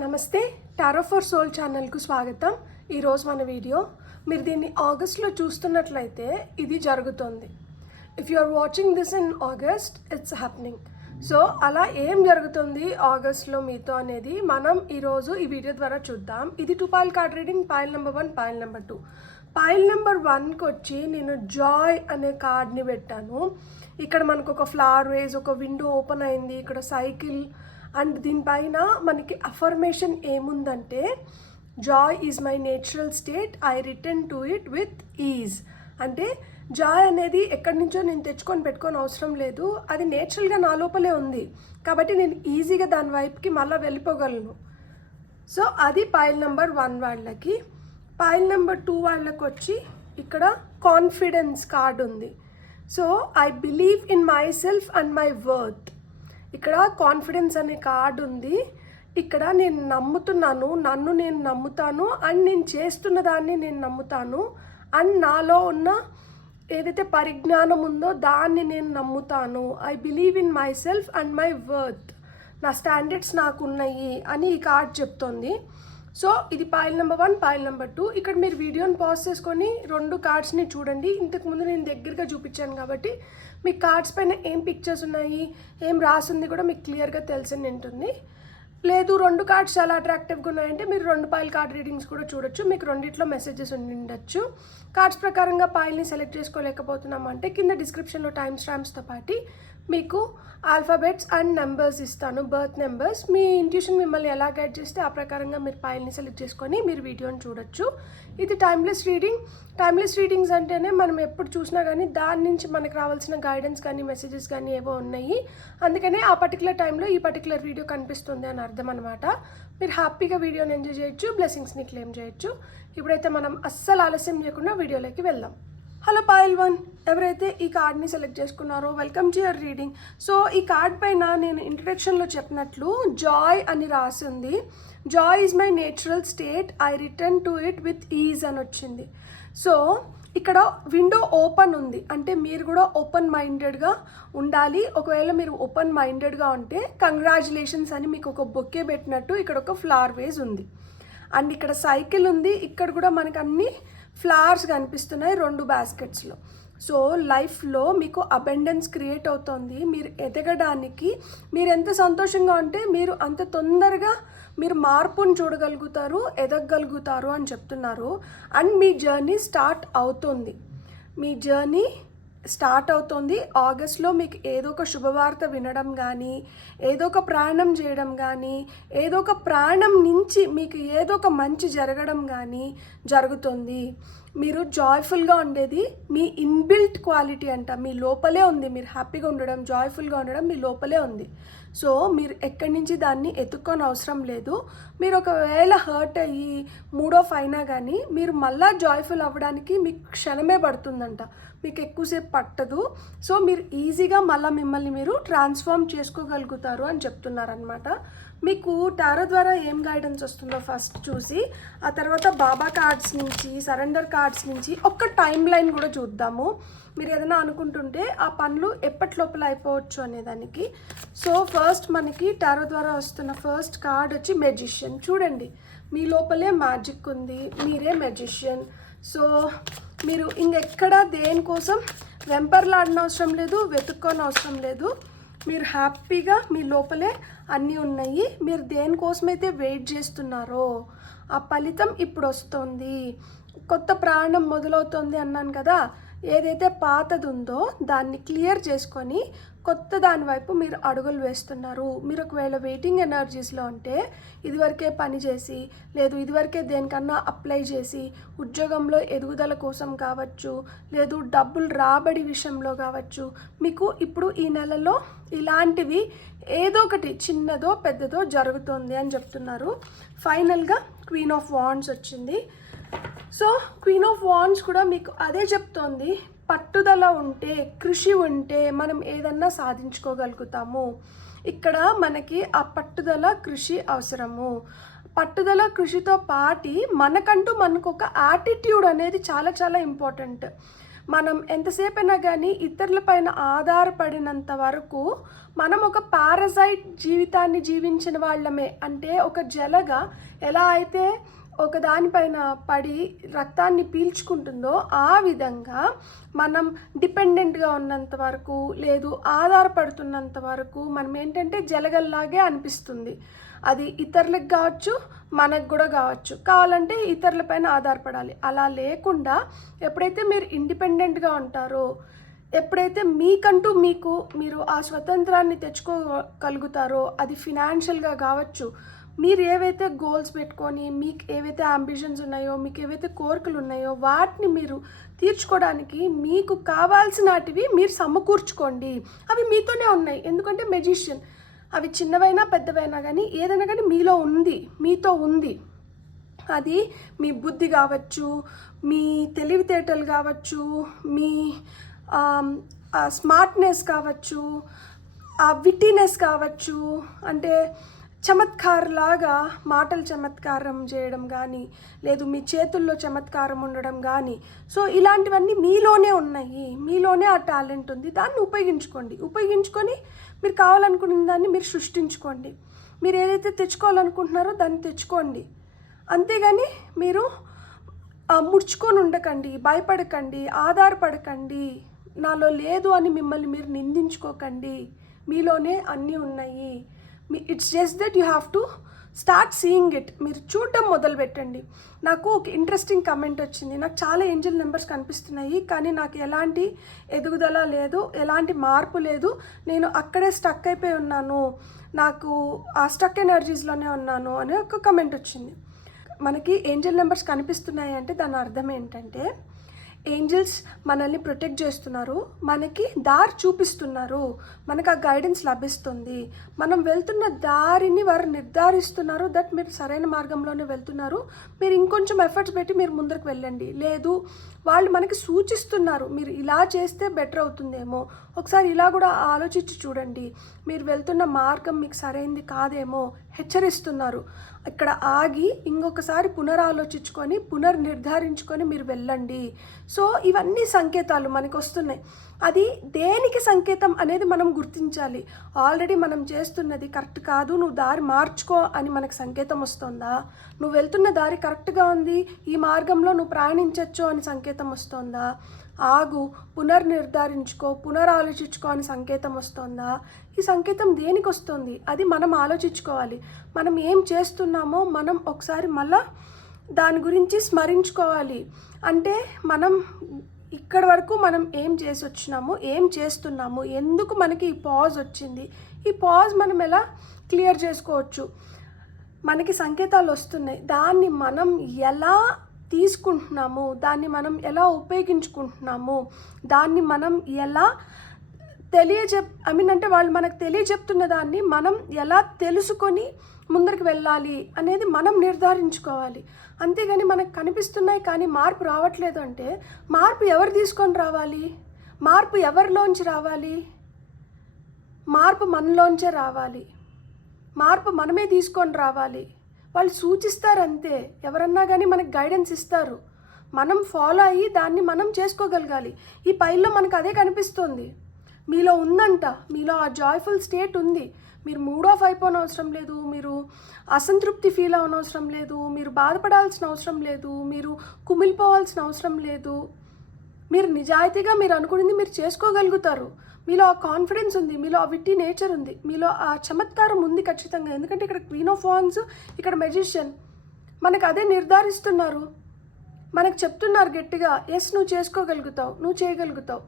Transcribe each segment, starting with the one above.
నమస్తే, tarot for soul ఛానల్కు స్వాగతం. ఈరోజు మన వీడియో మీరు దీన్ని ఆగస్ట్లో చూస్తున్నట్లయితే ఇది జరుగుతుంది. If you are watching this in August, it's happening. So అలా ఏం జరుగుతుంది ఆగస్ట్లో మీతో అనేది మనం ఈరోజు ఈ వీడియో ద్వారా చూద్దాం. ఇది 2 foil card reading, foil number 1, foil number 2. Foil number 1కి వచ్చి నేను జాయ్ అనే కార్డ్ని పెట్టాను. ఇక్కడ మనకు ఒక ఫ్లవర్ వేజ్, ఒక విండో ఓపెన్ అయింది, ఇక్కడ సైకిల్ అండ్ దీనిపైన మనకి అఫర్మేషన్ ఏముందంటే Joy is my natural state, I return to it with is. అంటే జాయ్ అనేది ఎక్కడి నుంచో నేను తెచ్చుకొని పెట్టుకొని అవసరం లేదు, అది నేచురల్గా నా లోపలే ఉంది కాబట్టి నేను ఈజీగా దాని వైపుకి మళ్ళీ వెళ్ళిపోగలను. సో అది పాయిల్ నెంబర్ 1 వాళ్ళకి. పాయిల్ నెంబర్ 2 వాళ్ళకి వచ్చి ఇక్కడ కాన్ఫిడెన్స్ కార్డ్ ఉంది. So I believe in my self and my worth. ఇక్కడ కాన్ఫిడెన్స్ అనే కార్డ్ ఉంది. ఇక్కడ నేను నమ్ముతున్నాను, నన్ను నేను నమ్ముతాను అండ్ నేను చేస్తున్న దాన్ని నేను నమ్ముతాను అండ్ నాలో ఉన్న ఏదైతే పరిజ్ఞానం ఉందో దాన్ని నేను నమ్ముతాను. I believe in my self and my worth. నా స్టాండర్డ్స్ నాకు ఉన్నాయి అని ఈ కార్డ్ చెప్తోంది. సో ఇది పాయిల్ నెంబర్ 1, పాయిల్ నెంబర్ 2. ఇక్కడ మీరు వీడియోని పాజ్ చేసుకొని 2 కార్డ్స్ని చూడండి. ఇంతకుముందు నేను దగ్గరగా చూపించాను కాబట్టి మీ కార్డ్స్ పైన ఏం పిక్చర్స్ ఉన్నాయి, ఏం రాసింది కూడా మీకు క్లియర్గా తెలిసి ఉంటుంది. లేదు 2 కార్డ్స్ చాలా అట్రాక్టివ్గా ఉన్నాయంటే మీరు 2 పాయిల్ కార్డ్ రీడింగ్స్ కూడా చూడొచ్చు. మీకు రెండిట్లో మెసేజెస్ ఉండొచ్చు. కార్డ్స్ ప్రకారంగా పాయిల్ని సెలెక్ట్ చేసుకోలేకపోతున్నాం అంటే కింద డిస్క్రిప్షన్లో టైమ్ స్టాంప్స్తో పాటు మీకు ఆల్ఫాబెట్స్ అండ్ నెంబర్స్ ఇస్తాను, బర్త్ నెంబర్స్. మీ ఇంట్యూషన్ మిమ్మల్ని ఎలా గైడ్ చేస్తే ఆ ప్రకారంగా మీరు పాయిల్ని సెలెక్ట్ చేసుకొని మీరు వీడియోని చూడొచ్చు. ఇది టైమ్లెస్ రీడింగ్. టైమ్లెస్ రీడింగ్స్ అంటేనే మనం ఎప్పుడు చూసినా కానీ దాని నుంచి మనకు రావాల్సిన గైడెన్స్ కానీ మెసేజెస్ కానీ ఏవో ఉన్నాయి, అందుకనే ఆ పర్టికులర్ టైంలో ఈ పర్టికులర్ వీడియో కనిపిస్తుంది అని అర్థం అనమాట. మీరు హ్యాపీగా వీడియోని ఎంజాయ్ చేయొచ్చు, బ్లెస్సింగ్స్ని క్లెయిమ్ చేయొచ్చు. ఇప్పుడైతే మనం అస్సలు ఆలస్యం చేయకుండా వీడియోలోకి వెళ్దాం. హలో పాయిల్ 1, ఎవరైతే ఈ కార్డ్ని సెలెక్ట్ చేసుకున్నారో welcome to your reading. So ఈ కార్డ్ పైన నేను ఇంట్రడక్షన్లో చెప్పినట్లు జాయ్ అని రాసి ఉంది. Joy is my natural state, I return to it with is అని వచ్చింది. సో ఇక్కడ విండో ఓపెన్ ఉంది అంటే మీరు కూడా ఓపెన్ మైండెడ్గా ఉండాలి. ఒకవేళ మీరు ఓపెన్ మైండెడ్గా ఉంటే కంగ్రాచులేషన్స్ అని మీకు ఒక బొకే పెట్టినట్టు ఇక్కడ ఒక ఫ్లవర్ వేజ్ ఉంది అండ్ ఇక్కడ సైకిల్ ఉంది. ఇక్కడ కూడా మనకు అన్ని ఫ్లవర్స్ కనిపిస్తున్నాయి 2 బాస్కెట్స్లో. సో లైఫ్లో మీకు అబెండెన్స్ క్రియేట్ అవుతుంది. మీరు ఎదగడానికి మీరు ఎంత సంతోషంగా ఉంటే మీరు అంత తొందరగా మీరు మార్పును చూడగలుగుతారు, ఎదగగలుగుతారు అని చెప్తున్నారు. అండ్ మీ జర్నీ స్టార్ట్ అవుతుంది. మీ జర్నీ స్టార్ట్ అవుతుంది ఆగస్ట్లో. మీకు ఏదో ఒక శుభవార్త వినడం కానీ, ఏదో ఒక ప్రయాణం చేయడం కానీ, ఏదో ఒక ప్రయాణం నుంచి మీకు ఏదో ఒక మంచి జరగడం కానీ జరుగుతుంది. మీరు జాయ్ఫుల్గా ఉండేది మీ ఇన్బిల్ట్ క్వాలిటీ అంట, మీ లోపలే ఉంది. మీరు హ్యాపీగా ఉండడం, జాయ్ఫుల్గా ఉండడం మీ లోపలే ఉంది. సో మీరు ఎక్కడి నుంచి దాన్ని ఎత్తుక్కొని అవసరం లేదు. మీరు ఒకవేళ హర్ట్ అయ్యి మూడ్ ఆఫ్ అయినా కానీ మీరు మళ్ళీ జాయ్ఫుల్ అవ్వడానికి మీకు క్షణమే పడుతుందంట, మీకు ఎక్కువసేపు పట్టదు. సో మీరు ఈజీగా మళ్ళీ మిమ్మల్ని మీరు ట్రాన్స్ఫార్మ్ చేసుకోగలుగుతారు అని చెప్తున్నారనమాట. మీకు టారో ద్వారా ఏం గైడెన్స్ వస్తుందో ఫస్ట్ చూసి ఆ తర్వాత బాబా కార్డ్స్ నుంచి, సరెండర్ కార్డ్స్ నుంచి ఒక టైం లైన్ కూడా చూద్దాము. మీరు ఏదైనా అనుకుంటుంటే ఆ పనులు ఎప్పటి లోపల అయిపోవచ్చు అనేదానికి. సో ఫస్ట్ మనకి టారో ద్వారా వస్తున్న ఫస్ట్ కార్డ్ వచ్చి మెజిషియన్. చూడండి, మీ లోపలే మ్యాజిక్ ఉంది, మీరే మెజిషియన్. సో మీరు ఇంకెక్కడ దేనికోసం వెంపర్లాడిన అవసరం లేదు, వెతుక్కోని అవసరం లేదు. మీరు హ్యాపీగా మీ లోపలే అన్నీ ఉన్నాయి. మీరు దేనికోసమైతే వెయిట్ చేస్తున్నారో ఆ ఫలితం ఇప్పుడు వస్తుంది. కొత్త ప్రాణం మొదలవుతుంది అన్నాను కదా, ఏదైతే పాతది ఉందో దాన్ని క్లియర్ చేసుకొని కొత్త దాని వైపు మీరు అడుగులు వేస్తున్నారు. మీరు ఒకవేళ వెయిటింగ్ ఎనర్జీస్లో ఉంటే ఇదివరకే పని చేసి, లేదు ఇదివరకే దేనికన్నా అప్లై చేసి ఉద్యోగంలో ఎదుగుదల కోసం కావచ్చు, లేదు డబ్బులు రాబడి విషయంలో కావచ్చు, మీకు ఇప్పుడు ఈ నెలలో ఇలాంటివి ఏదో ఒకటి చిన్నదో పెద్దదో జరుగుతుంది అని చెప్తున్నారు. ఫైనల్గా క్వీన్ ఆఫ్ వాండ్స్ వచ్చింది. సో క్వీన్ ఆఫ్ వాండ్స్ కూడా మీకు అదే చెప్తోంది, పట్టుదల ఉంటే, కృషి ఉంటే మనం ఏదన్నా సాధించుకోగలుగుతాము. ఇక్కడ మనకి ఆ పట్టుదల, కృషి అవసరము. పట్టుదల, కృషితో పాటి మనకంటూ మనకు ఒక యాటిట్యూడ్ అనేది చాలా చాలా ఇంపార్టెంట్. మనం ఎంతసేపైనా కానీ ఇతరులపైన ఆధారపడినంత వరకు మనం ఒక పారసైట్ జీవితాన్ని జీవించిన వాళ్ళమే. అంటే ఒక జలగా ఎలా అయితే ఒక దానిపైన పడి రక్తాన్ని పీల్చుకుంటుందో ఆ విధంగా మనం డిపెండెంట్గా ఉన్నంత వరకు, లేదు ఆధారపడుతున్నంత వరకు మనం ఏంటంటే జలగల్లాగే అనిపిస్తుంది. అది ఇతరులకు కావచ్చు, మనకు కూడా కావచ్చు. కావాలంటే ఇతరులపైన ఆధారపడాలి. అలా లేకుండా ఎప్పుడైతే మీరు ఇండిపెండెంట్గా ఉంటారో, ఎప్పుడైతే మీకంటూ మీరు ఆ స్వతంత్రాన్ని తెచ్చుకోగలుగుతారో, అది ఫినాన్షియల్గా కావచ్చు, మీరు ఏవైతే గోల్స్ పెట్టుకొని, మీకు ఏవైతే అంబిషన్స్ ఉన్నాయో, మీకు ఏవైతే కోరికలు ఉన్నాయో వాటిని మీరు తీర్చుకోవడానికి మీకు కావాల్సినటివి మీరు సమకూర్చుకోండి. అవి మీతోనే ఉన్నాయి. ఎందుకంటే మెజిషియన్ అవి చిన్నవైనా పెద్దవైనా కానీ ఏదైనా కానీ మీతో ఉంది. అది మీ బుద్ధి కావచ్చు, మీ తెలివితేటలు కావచ్చు, మీ స్మార్ట్నెస్ కావచ్చు, ఆ విట్టినెస్ కావచ్చు, అంటే చమత్కారలాగా మాటలు చమత్కారం చేయడం కానీ, లేదు మీ చేతుల్లో చమత్కారం ఉండడం కానీ, సో ఇలాంటివన్నీ మీలోనే ఉన్నాయి. మీలోనే ఆ టాలెంట్ ఉంది. దాన్ని ఉపయోగించుకొని మీరు కావాలనుకున్న దాన్ని మీరు సృష్టించుకోండి. మీరు ఏదైతే తెచ్చుకోవాలనుకుంటున్నారో దాన్ని తెచ్చుకోండి. అంతేగాని మీరు ముడుచుకొని ఉండకండి, భయపడకండి, ఆధారపడకండి, నాలో లేదు అని మిమ్మల్ని మీరు నిందించుకోకండి. మీలోనే అన్నీ ఉన్నాయి. It's just that you have to start seeing it. మీరు చూడడం మొదలు పెట్టండి. నాకు ఒక ఇంట్రెస్టింగ్ కమెంట్ వచ్చింది. నాకు చాలా ఏంజల్ నెంబర్స్ కనిపిస్తున్నాయి, కానీ నాకు ఎలాంటి ఎదుగుదల లేదు, ఎలాంటి మార్పు లేదు, నేను అక్కడే స్టక్ అయిపోయి ఉన్నాను, నాకు ఆ స్టక్ ఎనర్జీస్లోనే ఉన్నాను అనే ఒక కమెంట్ వచ్చింది. మనకి ఏంజల్ నెంబర్స్ కనిపిస్తున్నాయి అంటే దాని అర్థం ఏంటంటే ఏంజల్స్ మనల్ని ప్రొటెక్ట్ చేస్తున్నారు, మనకి దారి చూపిస్తున్నారు, మనకు ఆ గైడెన్స్ లభిస్తుంది. మనం వెళ్తున్న దారిని వారు నిర్ధారిస్తున్నారు. దట్ మీరు సరైన మార్గంలోనే వెళ్తున్నారు, మీరు ఇంకొంచెం ఎఫర్ట్స్ పెట్టి మీరు ముందరకు వెళ్ళండి. లేదు, వాళ్ళు మనకి సూచిస్తున్నారు, మీరు ఇలా చేస్తే బెటర్ అవుతుందేమో, ఒకసారి ఇలా కూడా ఆలోచించి చూడండి, మీరు వెళ్తున్న మార్గం మీకు సరైనది కాదేమో హెచ్చరిస్తున్నారు. ఇక్కడ ఆగి ఇంకొకసారి పునరాలోచించుకొని పునర్నిర్ధారించుకొని మీరు వెళ్ళండి. సో ఇవన్నీ సంకేతాలు మనకు వస్తున్నాయి. అది దేనికి సంకేతం అనేది మనం గుర్తించాలి. ఆల్రెడీ మనం చేస్తున్నది కరెక్ట్ కాదు, నువ్వు దారి మార్చుకో అని మనకు సంకేతం వస్తుందా? నువ్వు వెళ్తున్న దారి కరెక్ట్గా ఉంది, ఈ మార్గంలో నువ్వు ప్రయాణించవచ్చు అని సంకేతం వస్తుందా? ఆగు, పునర్నిర్ధారించుకో, పునరాలోచించుకో అని సంకేతం వస్తుందా? ఈ సంకేతం దేనికి వస్తుంది? అది మనం ఆలోచించుకోవాలి. మనం ఏం చేస్తున్నామో మనం ఒకసారి మళ్ళా దాని గురించి స్మరించుకోవాలి. అంటే మనం ఇక్కడ వరకు మనం ఏం చేసి వచ్చినాము, ఏం చేస్తున్నాము, ఎందుకు మనకి ఈ పాజ్ వచ్చింది, ఈ పాజ్ మనం ఎలా క్లియర్ చేసుకోవచ్చు. మనకి సంకేతాలు వస్తున్నాయి, దాన్ని మనం ఎలా తీసుకుంటున్నాము, దాన్ని మనం ఎలా ఉపయోగించుకుంటున్నాము, దాన్ని మనం ఎలా అంటే వాళ్ళు మనకు తెలియజెప్తున్న దాన్ని మనం ఎలా తెలుసుకొని ముందరికి వెళ్ళాలి అనేది మనం నిర్ధారించుకోవాలి. అంతేగాని మనకు కనిపిస్తున్నాయి కానీ మార్పు రావట్లేదు అంటే మార్పు ఎవరు తీసుకొని రావాలి? మార్పు ఎవరిలోంచి రావాలి? మార్పు మనలోంచే రావాలి. మార్పు మనమే తీసుకొని రావాలి. వాళ్ళు సూచిస్తారంతే, ఎవరన్నా కానీ మనకు గైడెన్స్ ఇస్తారు, మనం ఫాలో అయ్యి దాన్ని మనం చేసుకోగలగాలి. ఈ పైల్లో మనకు అదే కనిపిస్తుంది. మీలో ఉందంట, మీలో ఆ జాయ్ఫుల్ స్టేట్ ఉంది. మీరు మూడ్ ఆఫ్ అయిపోయిన అవసరం లేదు, మీరు అసంతృప్తి ఫీల్ అవనవసరం లేదు, మీరు బాధపడాల్సిన అవసరం లేదు, మీరు కుమిలిపోవాల్సిన అవసరం లేదు. మీరు నిజాయితీగా మీరు అనుకునేది మీరు చేసుకోగలుగుతారు. మీలో ఆ కాన్ఫిడెన్స్ ఉంది, మీలో ఆ విట్టి నేచర్ ఉంది, మీలో ఆ చమత్కారం ఉంది ఖచ్చితంగా. ఎందుకంటే ఇక్కడ క్వీన్ ఆఫ్ వాండ్స్, ఇక్కడ మెజిషియన్ మనకు అదే నిర్ధారిస్తున్నారు. మనకు చెప్తున్నారు గట్టిగా, ఎస్ నువ్వు చేసుకోగలుగుతావు, నువ్వు చేయగలుగుతావు,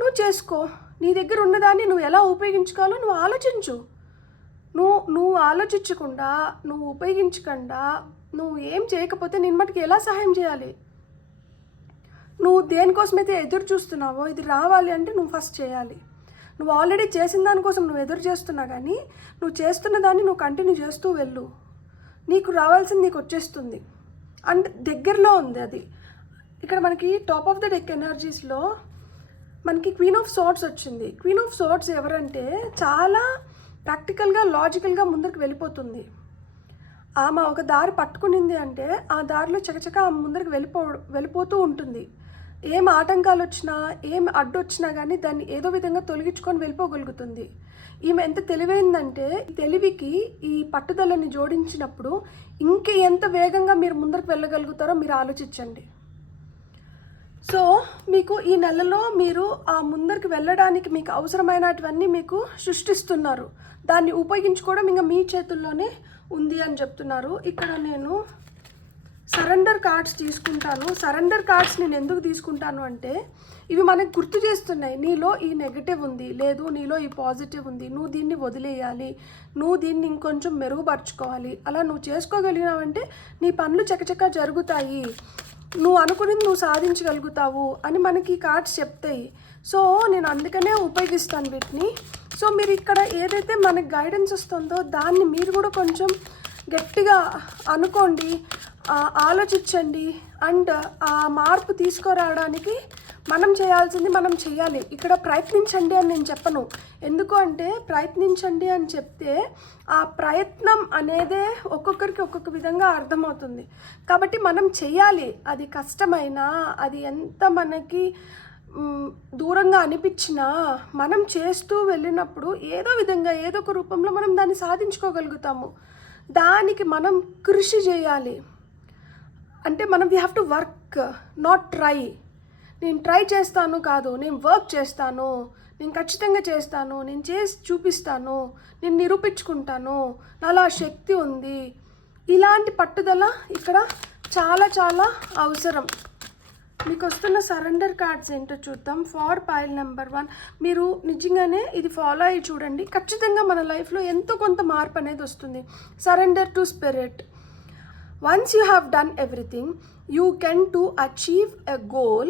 నువ్వు చేసుకో. నీ దగ్గర ఉన్నదాన్ని నువ్వు ఎలా ఉపయోగించుకోవాలో నువ్వు ఆలోచించు. నువ్వు ఆలోచించకుండా, నువ్వు ఉపయోగించకుండా, నువ్వు ఏం చేయకపోతే నేను మటుకు ఎలా సహాయం చేయాలి? నువ్వు దేనికోసమైతే ఎదురు చూస్తున్నావో ఇది రావాలి అంటే నువ్వు ఫస్ట్ చేయాలి. నువ్వు ఆల్రెడీ చేసిన దానికోసం నువ్వు ఎదురు చేస్తున్నా కానీ నువ్వు చేస్తున్న దాన్ని నువ్వు కంటిన్యూ చేస్తూ వెళ్ళు. నీకు రావాల్సింది నీకు వచ్చేస్తుంది. అండ్ దగ్గరలో ఉంది అది. ఇక్కడ మనకి టాప్ ఆఫ్ ద డెక్ ఎనర్జీస్లో మనకి క్వీన్ ఆఫ్ సోర్డ్స్ వచ్చింది. క్వీన్ ఆఫ్ సోర్డ్స్ ఎవరంటే చాలా ప్రాక్టికల్గా, లాజికల్గా ముందరికి వెళ్ళిపోతుంది. ఆమె ఒక దారి పట్టుకునింది అంటే ఆ దారిలో చకచక ఆమె ముందరికి వెళ్ళిపోతూ ఉంటుంది. ఏం ఆటంకాలు వచ్చినా ఏం అడ్డొచ్చినా కానీ దాన్ని ఏదో విధంగా తొలగించుకొని వెళ్ళిపోగలుగుతుంది. ఈమె ఎంత తెలివైందంటే తెలివికి ఈ పట్టుదలని జోడించినప్పుడు ఇంక ఎంత వేగంగా మీరు ముందరకు వెళ్ళగలుగుతారో మీరు ఆలోచించండి. సో మీకు ఈ నెలలో మీరు ఆ ముందరికి వెళ్ళడానికి మీకు అవసరమైనటువన్నీ మీకు సృష్టిస్తున్నారు. దాన్ని ఉపయోగించుకోవడం ఇంకా మీ చేతుల్లోనే ఉంది అని చెప్తున్నారు. ఇక్కడ నేను సరెండర్ కార్డ్స్ తీసుకుంటాను. సరెండర్ కార్డ్స్ నేను ఎందుకు తీసుకుంటాను అంటే ఇవి మనకు గుర్తు చేస్తున్నాయి, నీలో ఈ నెగటివ్ ఉంది, లేదు నీలో ఈ పాజిటివ్ ఉంది, నువ్వు దీన్ని వదిలేయాలి, నువ్వు దీన్ని ఇంకొంచెం మెరుగుపరుచుకోవాలి. అలా నువ్వు చేసుకోగలిగినావంటే నీ పనులు చకచకా జరుగుతాయి, నువ్వు అనుకున్నది నువ్వు సాధించగలుగుతావు అని మనకి ఈ కార్డ్స్ చెప్తాయి. సో నేను అందుకనే ఉపయోగిస్తాను వీటిని. సో మీరు ఇక్కడ ఏదైతే మనకి గైడెన్స్ వస్తుందో దాన్ని మీరు కూడా కొంచెం గట్టిగా అనుకోండి, ఆలోచించండి. అండ్ ఆ మార్పు తీసుకురావడానికి మనం చేయాల్సింది మనం చేయాలి. ఇక్కడ ప్రయత్నించండి అని నేను చెప్పను. ఎందుకు అంటే ప్రయత్నించండి అని చెప్తే ఆ ప్రయత్నం అనేదే ఒక్కొక్కరికి ఒక్కొక్క విధంగా అర్థమవుతుంది. కాబట్టి మనం చేయాలి. అది కష్టమైనా, అది ఎంత మనకి దూరంగా అనిపించినా మనం చేస్తూ వెళ్ళినప్పుడు ఏదో విధంగా ఏదో ఒక రూపంలో మనం దాన్ని సాధించుకోగలుగుతాము. దానికి మనం కృషి చేయాలి. అంటే మనం we have to work, not try. నేను ట్రై చేస్తాను కాదు, నేను వర్క్ చేస్తాను, నేను ఖచ్చితంగా చేస్తాను, నేను చేసి చూపిస్తాను, నేను నిరూపించుకుంటాను, నాలో ఆ శక్తి ఉంది. ఇలాంటి పట్టుదల ఇక్కడ చాలా చాలా అవసరం. మీకు వస్తున్న సరెండర్ కార్డ్స్ ఏంటో చూద్దాం. ఫార్ పైల్ నెంబర్ 1 మీరు నిజంగానే ఇది ఫాలో అయ్యి చూడండి, ఖచ్చితంగా మన లైఫ్లో ఎంతో కొంత మార్పు అనేది వస్తుంది. Surrender to spirit. Once you have done everything you can to achieve a goal,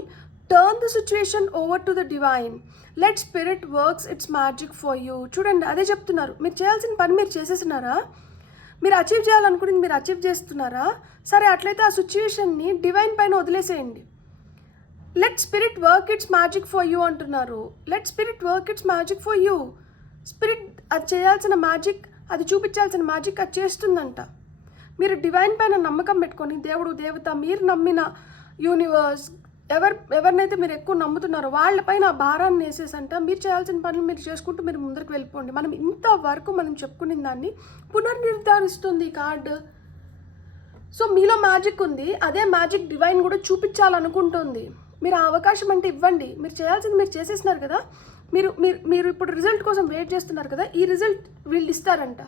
turn the situation over to the divine. Let spirit works its magic for you. చూడండి, అదే చెప్తున్నారు. మీరు చేయాల్సిన పని మీరు చేసేస్తున్నారా? మీరు అచీవ్ చేయాలనుకుంటుంది మీరు అచీవ్ చేస్తున్నారా? సరే, అట్లయితే ఆ సిచ్యువేషన్ని డివైన్ పైన వదిలేసేయండి. Let spirit work its magic for you అంటున్నారు. Let spirit work its magic for you. Spirit అది చేయాల్సిన మ్యాజిక్, అది చూపించాల్సిన మ్యాజిక్ అది చేస్తుందంట. మీరు డివైన్ పైన నమ్మకం పెట్టుకొని, దేవుడు దేవత మీరు నమ్మిన యూనివర్స్ ఎవరినైతే మీరు ఎక్కువ నమ్ముతున్నారో వాళ్ళపైన ఆ భారాన్ని వేసేసంట మీరు చేయాల్సిన పనులు మీరు చేసుకుంటూ మీరు ముందరికి వెళ్ళిపోండి. మనం ఇంతవరకు మనం చెప్పుకునే దాన్ని పునర్నిర్ధారిస్తుంది కార్డు. సో మీలో మ్యాజిక్ ఉంది, అదే మ్యాజిక్ డివైన్ కూడా చూపించాలనుకుంటుంది. మీరు ఆ అవకాశం అంటే ఇవ్వండి. మీరు చేయాల్సింది మీరు చేసేస్తున్నారు కదా, మీరు మీరు మీరు ఇప్పుడు రిజల్ట్ కోసం వెయిట్ చేస్తున్నారు కదా, ఈ రిజల్ట్ వీళ్ళు ఇస్తారంట.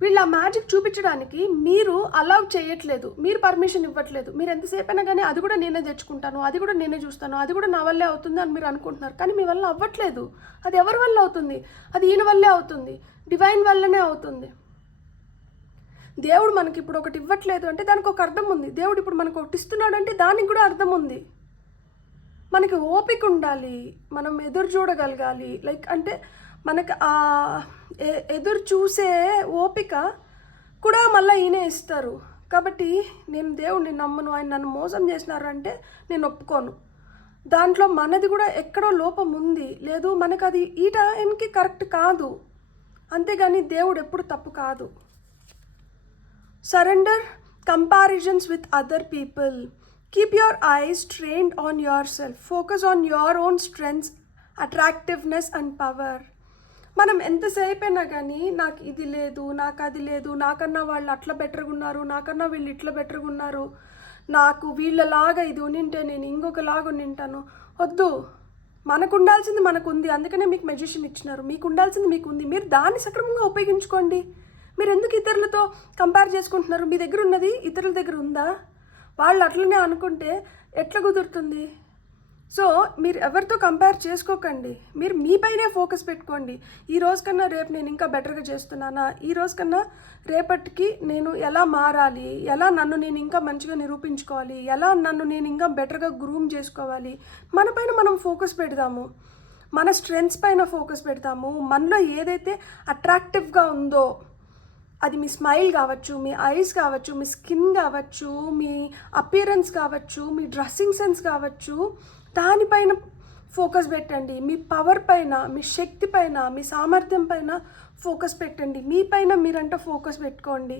వీళ్ళు ఆ మ్యాజిక్ చూపించడానికి మీరు అలౌ చేయట్లేదు, మీరు పర్మిషన్ ఇవ్వట్లేదు. మీరు ఎంతసేపు అయినా కానీ అది కూడా నేనే తెచ్చుకుంటాను, అది కూడా నేనే చూస్తాను, అది కూడా నా వల్లే అవుతుంది అని మీరు అనుకుంటున్నారు. కానీ మీ వల్ల అవ్వట్లేదు. అది ఎవరి వల్ల అవుతుంది? అది ఈయన వల్లే అవుతుంది, డివైన్ వల్లనే అవుతుంది. దేవుడు మనకి ఇప్పుడు ఒకటి ఇవ్వట్లేదు అంటే దానికి ఒక అర్థం ఉంది. దేవుడు ఇప్పుడు మనకు ఒకటి ఇస్తున్నాడు అంటే దానికి కూడా అర్థం ఉంది. మనకి ఓపిక ఉండాలి, మనం ఎదురు చూడగలగాలి. లైక్ అంటే మనకు ఆ ఎదురు చూసే ఓపిక కూడా మళ్ళీ ఈయనే ఇస్తారు. కాబట్టి నేను దేవుడిని నమ్మను, ఆయన నన్ను మోసం చేసినారు అంటే నేను ఒప్పుకోను. దాంట్లో మనది కూడా ఎక్కడో లోపం ఉంది, లేదు మనకు అది ఈ టైంకి కరెక్ట్ కాదు. అంతేగాని దేవుడు ఎప్పుడు తప్పు కాదు. Surrender comparisons with other people. Keep your eyes trained on your self. Focus on your own strengths, attractiveness and power. మనం ఎంతసేపు అయినా కానీ నాకు ఇది లేదు, నాకు అది లేదు, నాకన్నా వాళ్ళు అట్లా బెటర్గా ఉన్నారు, నాకన్నా వీళ్ళు ఇట్లా బెటర్గా ఉన్నారు, నాకు వీళ్ళలాగా ఇది ఉనింటే నేను ఇంకొకలాగా ఉనింటాను. వద్దు, మనకు ఉండాల్సింది మనకు ఉంది. అందుకనే మీకు మెజిషియన్ ఇచ్చినారు. మీకు ఉండాల్సింది మీకు ఉంది, మీరు దాన్ని సక్రమంగా ఉపయోగించుకోండి. మీరు ఎందుకు ఇతరులతో కంపేర్ చేసుకుంటున్నారు? మీ దగ్గర ఉన్నది ఇతరుల దగ్గర ఉందా? వాళ్ళు అట్లనే అనుకుంటే ఎట్లా కుదురుతుంది? సో మీరు ఎవరితో కంపేర్ చేసుకోకండి, మీరు మీపైనే ఫోకస్ పెట్టుకోండి. ఈ రోజు కన్నా రేపు నేను ఇంకా బెటర్గా చేస్తున్నానా, ఈ రోజు కన్నా రేపటికి నేను ఎలా మారాలి, ఎలా నన్ను నేను ఇంకా మంచిగా నిరూపించుకోవాలి, ఎలా నన్ను నేను ఇంకా బెటర్గా గ్రూమ్ చేసుకోవాలి. మనపైన మనం ఫోకస్ పెడదాము, మన స్ట్రెంగ్స్ పైన ఫోకస్ పెడతాము. మనలో ఏదైతే అట్రాక్టివ్గా ఉందో, అది మీ స్మైల్ కావచ్చు, మీ ఐస్ కావచ్చు, మీ స్కిన్ కావచ్చు, మీ అపియరెన్స్ కావచ్చు, మీ డ్రెస్సింగ్ సెన్స్ కావచ్చు, దానిపైన ఫోకస్ పెట్టండి. మీ పవర్ పైన, మీ శక్తి పైన, మీ సామర్థ్యం పైన ఫోకస్ పెట్టండి. మీ పైన మీరంట ఫోకస్ పెట్టుకోండి.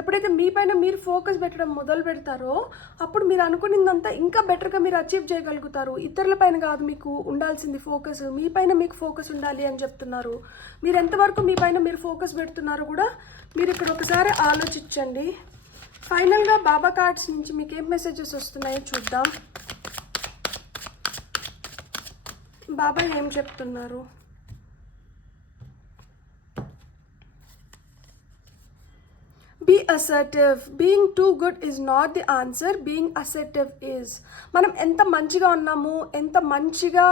ఎప్పుడైతే మీ పైన మీరు ఫోకస్ పెట్టడం మొదలు పెడతారో అప్పుడు మీరు అనుకున్నదంతా ఇంకా బెటర్గా మీరు అచీవ్ చేయగలుగుతారు. ఇతరుల పైన కాదు మీకు ఉండాల్సింది ఫోకస్, మీ పైన మీకు ఫోకస్ ఉండాలి అని చెప్తున్నారు. మీరు ఎంతవరకు మీ పైన మీరు ఫోకస్ పెడుతున్నారో కూడా మీరు ఇక్కడ ఒకసారి ఆలోచించండి. ఫైనల్గా బాబా కార్డ్స్ నుంచి మీకు ఏం మెసేజెస్ వస్తున్నాయో చూద్దాం. బాబా ఏం చెప్తున్నారు? Be assertive. Being too good is not the answer. Being assertive is. మనం ఎంత మంచిగా ఉన్నాము, ఎంత మంచిగా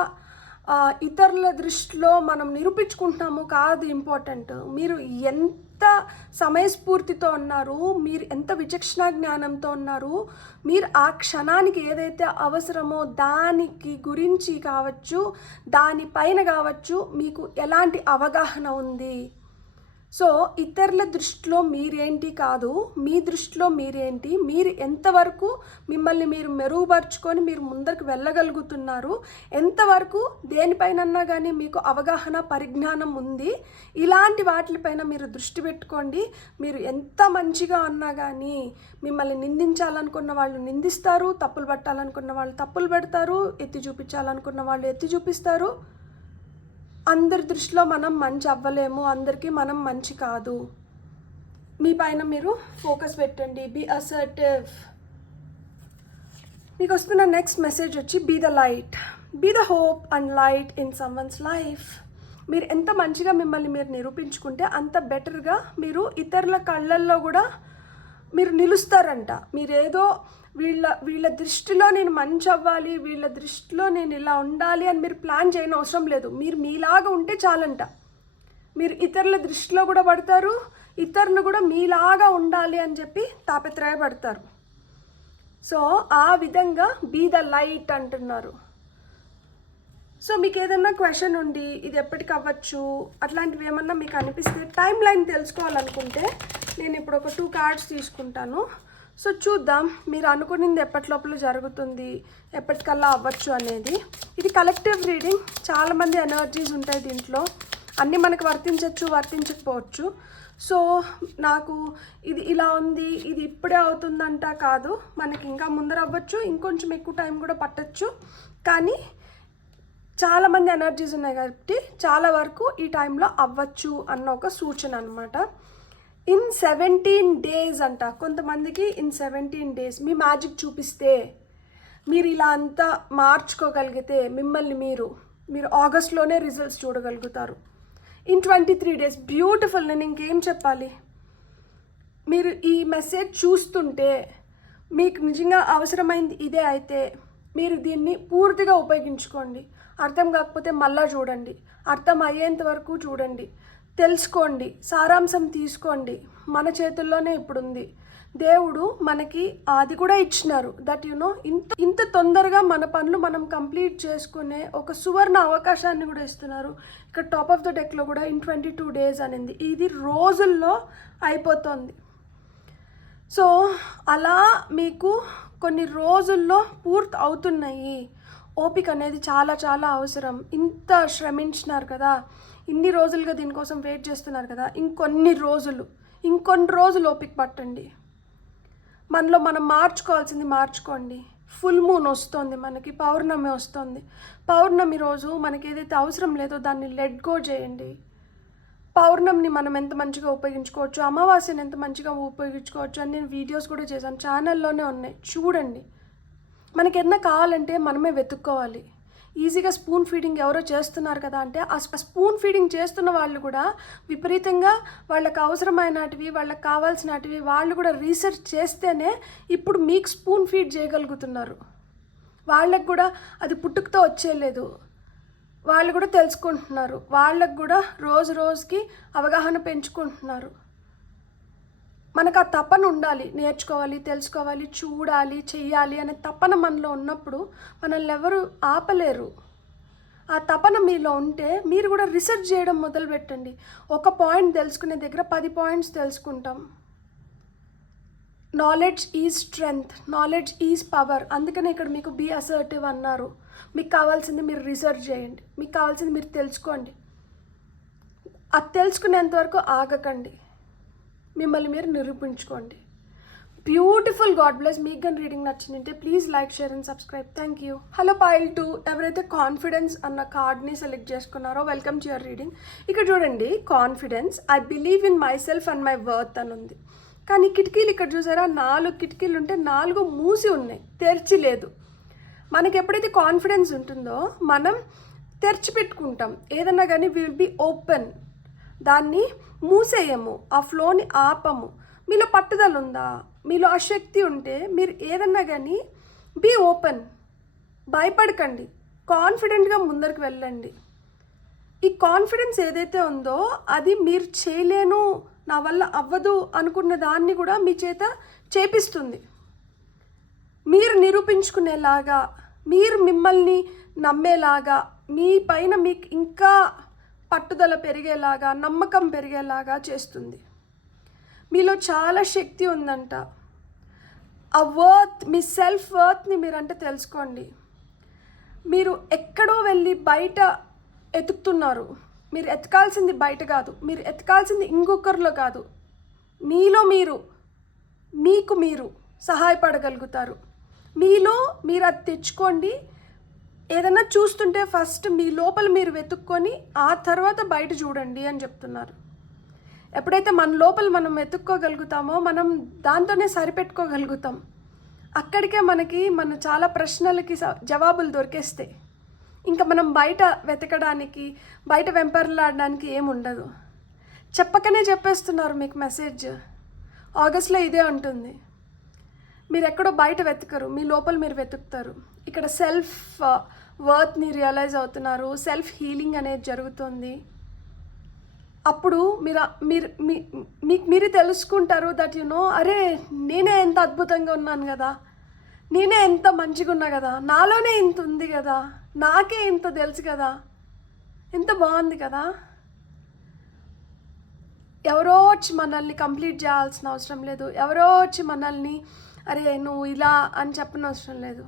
ఇతరుల దృష్టిలో మనం నిరూపించుకుంటున్నాము కాదు ఇంపార్టెంట్. మీరు ఎంత సమయస్ఫూర్తితో ఉన్నారు, మీరు ఎంత విచక్షణ జ్ఞానంతో ఉన్నారు, మీరు ఆ క్షణానికి ఏదైతే అవసరమో దానికి గురించి కావచ్చు, దానిపైన కావచ్చు మీకు ఎలాంటి అవగాహన ఉంది. సో ఇతరుల దృష్టిలో మీరేంటి కాదు, మీ దృష్టిలో మీరేంటి, మీరు ఎంతవరకు మిమ్మల్ని మీరు మెరుగుపరుచుకొని మీరు ముందరికి వెళ్ళగలుగుతున్నారు, ఎంతవరకు దేనిపైనన్నా కానీ మీకు అవగాహన పరిజ్ఞానం ఉంది, ఇలాంటి వాటిపైన మీరు దృష్టి పెట్టుకోండి. మీరు ఎంత మంచిగా ఉన్నా కానీ మిమ్మల్ని నిందించాలనుకున్న వాళ్ళు నిందిస్తారు, తప్పులు పట్టాలనుకున్న వాళ్ళు తప్పులు పెడతారు, ఎత్తి చూపించాలనుకున్న వాళ్ళు ఎత్తి చూపిస్తారు. అందరి దృష్టిలో మనం మంచి అవ్వలేము, అందరికీ మనం మంచి కాదు. మీ పైన మీరు ఫోకస్ పెట్టండి. Be assertive. మీకు వస్తున్న నెక్స్ట్ మెసేజ్ వచ్చి be the light. Be the hope and light in someone's life. మీరు ఎంత మంచిగా మిమ్మల్ని మీరు నిరూపించుకుంటే అంత బెటర్గా మీరు ఇతరుల కళ్ళల్లో కూడా మీరు నిలుస్తారంట. మీరేదో వీళ్ళ దృష్టిలో నేను మంచి అవ్వాలి, వీళ్ళ దృష్టిలో నేను ఇలా ఉండాలి అని మీరు ప్లాన్ చేయని అవసరం లేదు. మీరు మీలాగా ఉంటే చాలంట. మీరు ఇతరుల దృష్టిలో కూడా పడతారు, ఇతరులు కూడా మీలాగా ఉండాలి అని చెప్పి తాపత్రయపడతారు. సో ఆ విధంగా బీ ద లైట్ అంటున్నారు. సో మీకు ఏదన్నా క్వశ్చన్ ఉండి ఇది ఎప్పటికి అవ్వచ్చు అట్లాంటివి ఏమన్నా మీకు అనిపిస్తే, టైం లైన్ తెలుసుకోవాలనుకుంటే నేను ఇప్పుడు ఒక 2 కార్డ్స్ తీసుకుంటాను. సో చూద్దాం మీరు అనుకున్నది ఎప్పటి లోపల జరుగుతుంది, ఎప్పటికల్లా అవ్వచ్చు అనేది. ఇది కలెక్టివ్ రీడింగ్, చాలామంది ఎనర్జీస్ ఉంటాయి దీంట్లో, అన్నీ మనకు వర్తించవచ్చు వర్తించకపోవచ్చు. సో నాకు ఇది ఇలా ఉంది, ఇది ఇప్పుడే అవుతుందంట కాదు, మనకి ఇంకా ముందర అవ్వచ్చు, ఇంకొంచెం ఎక్కువ టైం కూడా పట్టచ్చు. కానీ చాలామంది ఎనర్జీస్ ఉన్నాయి కాబట్టి చాలా వరకు ఈ టైంలో అవ్వచ్చు అన్న ఒక సూచన అనమాట. ఇన్ 17 days అంట, కొంతమందికి ఇన్ 17 days మీ మ్యాజిక్ చూపిస్తే, మీరు ఇలా అంతా మార్చుకోగలిగితే మిమ్మల్ని మీరు ఆగస్ట్లోనే రిజల్ట్స్ చూడగలుగుతారు. In 23 days. బ్యూటిఫుల్. నేను ఇంకేం చెప్పాలి. మీరు ఈ మెసేజ్ చూస్తుంటే మీకు నిజంగా అవసరమైంది ఇదే అయితే మీరు దీన్ని పూర్తిగా ఉపయోగించుకోండి. అర్థం కాకపోతే మళ్ళా చూడండి, అర్థం అయ్యేంత వరకు చూడండి, తెలుసుకోండి, సారాంశం తీసుకోండి. మన చేతుల్లోనే ఇప్పుడుంది. దేవుడు మనకి అది కూడా ఇచ్చినారు, దట్ ఇంత తొందరగా మన పనులు మనం కంప్లీట్ చేసుకునే ఒక సువర్ణ అవకాశాన్ని కూడా ఇస్తున్నారు. ఇక్కడ టాప్ ఆఫ్ ద డెక్లో కూడా ఇన్ 22 days అనింది. ఇది రోజుల్లో అయిపోతుంది. సో అలా మీకు కొన్ని రోజుల్లో పూర్తి అవుతున్నాయి. ఓపిక అనేది చాలా చాలా అవసరం. ఇంత శ్రమించినారు కదా, ఇన్ని రోజులుగా దీనికోసం వెయిట్ చేస్తున్నారు కదా, ఇంకొన్ని రోజులు ఓపిక పట్టండి. మనలో మనం మార్చుకోవాల్సింది మార్చుకోండి. ఫుల్ మూన్ వస్తుంది, మనకి పౌర్ణమి వస్తుంది. పౌర్ణమి రోజు మనకి ఏదైతే అవసరం లేదో దాన్ని లెట్ గో చేయండి. పౌర్ణమిని మనం ఎంత మంచిగా ఉపయోగించుకోవచ్చు, అమావాస్యను ఎంత మంచిగా ఉపయోగించుకోవచ్చు అని నేను వీడియోస్ కూడా చేశాను, ఛానల్లోనే ఉన్నాయి, చూడండి. మనకి ఏదైనా కావాలంటే మనమే వెతుక్కోవాలి. ఈజీగా స్పూన్ ఫీడింగ్ ఎవరో చేస్తున్నారు కదా అంటే ఆ స్పూన్ ఫీడింగ్ చేస్తున్న వాళ్ళు కూడా విపరీతంగా వాళ్ళకి అవసరమైనటివి, వాళ్ళకి కావాల్సినటివి వాళ్ళు కూడా రీసెర్చ్ చేస్తేనే ఇప్పుడు మీకు స్పూన్ ఫీడ్ చేయగలుగుతున్నారు. వాళ్ళకు కూడా అది పుట్టుకతో వచ్చేయలేదు, వాళ్ళు కూడా తెలుసుకుంటున్నారు, వాళ్ళకు కూడా రోజు రోజుకి అవగాహన పెంచుకుంటున్నారు. మనకు ఆ తపన ఉండాలి, నేర్చుకోవాలి, తెలుసుకోవాలి, చూడాలి, చెయ్యాలి అనే తపన మనలో ఉన్నప్పుడు మనల్ని ఎవరు ఆపలేరు. ఆ తపన మీలో ఉంటే మీరు కూడా రీసెర్చ్ చేయడం మొదలు పెట్టండి. ఒక పాయింట్ తెలుసుకునే దగ్గర 10 పాయింట్స్ తెలుసుకుంటాం. Knowledge is strength, knowledge is power. అందుకనే ఇక్కడ మీకు బీ అసర్టివ్ అన్నారు. మీకు కావాల్సింది మీరు రీసెర్చ్ చేయండి, మీకు కావాల్సింది మీరు తెలుసుకోండి. అది తెలుసుకునేంతవరకు ఆగకండి. మిమ్మల్ని మీరు నిరూపించుకోండి. బ్యూటిఫుల్. God bless. మీకు కానీ రీడింగ్ నచ్చిందంటే please like, share and subscribe. Thank you. Hello pile 2, ఎవరైతే కాన్ఫిడెన్స్ అన్న కార్డ్ని సెలెక్ట్ చేసుకున్నారో వెల్కమ్ టు యువర్ రీడింగ్. ఇక్కడ చూడండి, confidence, I believe in my self and my worth అని ఉంది. కానీ కిటికీలు ఇక్కడ చూసారా, 4 కిటికీలు ఉంటే 4 మూసి ఉన్నాయి, తెరిచి లేదు. మనకి ఎప్పుడైతే కాన్ఫిడెన్స్ ఉంటుందో మనం తెరిచిపెట్టుకుంటాం ఏదన్నా కానీ. We will be open. దాన్ని మూసేయము, ఆ ఫ్లోని ఆపము. మీలో పట్టుదల ఉందా, మీలో ఆ శక్తి ఉంటే మీరు ఏదన్నా కానీ బీ ఓపెన్. భయపడకండి, కాన్ఫిడెంట్గా ముందరికి వెళ్ళండి. ఈ కాన్ఫిడెన్స్ ఏదైతే ఉందో అది మీరు చేయలేను, నా వల్ల అవ్వదు అనుకున్న దాన్ని కూడా మీ చేత చేపిస్తుంది. మీరు నిరూపించుకునేలాగా, మీరు మిమ్మల్ని నమ్మేలాగా, మీ పైన మీకు ఇంకా పట్టుదల పెరిగేలాగా, నమ్మకం పెరిగేలాగా చేస్తుంది. మీలో చాలా శక్తి ఉందంట. ఆ వర్త్, మీ సెల్ఫ్ వర్త్ని మీరంటే తెలుసుకోండి. మీరు ఎక్కడో వెళ్ళి బయట ఎతుకుతున్నారు. మీరు ఎతకాల్సింది బయట కాదు, మీరు ఎతకాల్సింది ఇంకొకరిలో కాదు, మీలో మీరు. మీకు మీరు సహాయపడగలుగుతారు. మీలో మీరు అది తెచ్చుకోండి. ఏదైనా చూస్తుంటే ఫస్ట్ మీ లోపల మీరు వెతుక్కొని ఆ తర్వాత బయట చూడండి అని చెప్తున్నారు. ఎప్పుడైతే మన లోపల మనం వెతుక్కోగలుగుతామో మనం దాంతోనే సరిపెట్టుకోగలుగుతాం. అక్కడికే మనకి మన చాలా ప్రశ్నలకి జవాబులు దొరికేస్తాయి. ఇంకా మనం బయట వెతకడానికి, బయట వెంపర్లాడడానికి ఏముండదు. చెప్పకనే చెప్పేస్తున్నారు మీకు మెసేజ్. ఆగస్ట్లో ఇదే ఉంటుంది. మీరు ఎక్కడో బయట వెతకరు, మీ లోపల మీరు వెతుకుతారు. ఇక్కడ సెల్ఫ్ వర్త్ని రియలైజ్ అవుతున్నారు. సెల్ఫ్ హీలింగ్ అనేది జరుగుతుంది. అప్పుడు మీకు మీరే తెలుసుకుంటారు దట్ యు నో, అరే నేనే ఎంత అద్భుతంగా ఉన్నాను కదా, నేనే ఎంత మంచిగా ఉన్నా కదా, నాలోనే ఇంత ఉంది కదా, నాకే ఇంత తెలుసు కదా, ఎంత బాగుంది కదా. ఎవరో వచ్చి మనల్ని కంప్లీట్ చేయాల్సిన అవసరం లేదు. ఎవరో వచ్చి మనల్ని అరే నువ్వు ఇలా అని చెప్పనవసరం లేదు.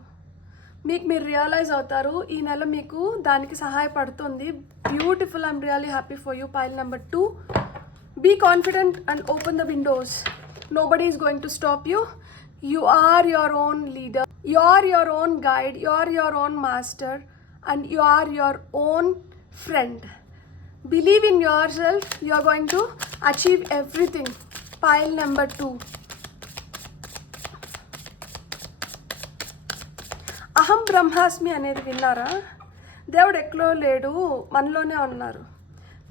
మీకు మీరు రియలైజ్ అవుతారు. ఈ నెల మీకు దానికి సహాయపడుతుంది. Beautiful. I'm really happy for you. Pile number 2, be confident and open the windows. Nobody is going to stop you. You are your own leader. You are your own guide. You are your own master. And you are your own friend. Believe in yourself. You are going to achieve everything. Pile number 2. అహం బ్రహ్మాస్మి అనేది విన్నారా? దేవుడు ఎక్కడో లేడు, మనలోనే ఉన్నారు.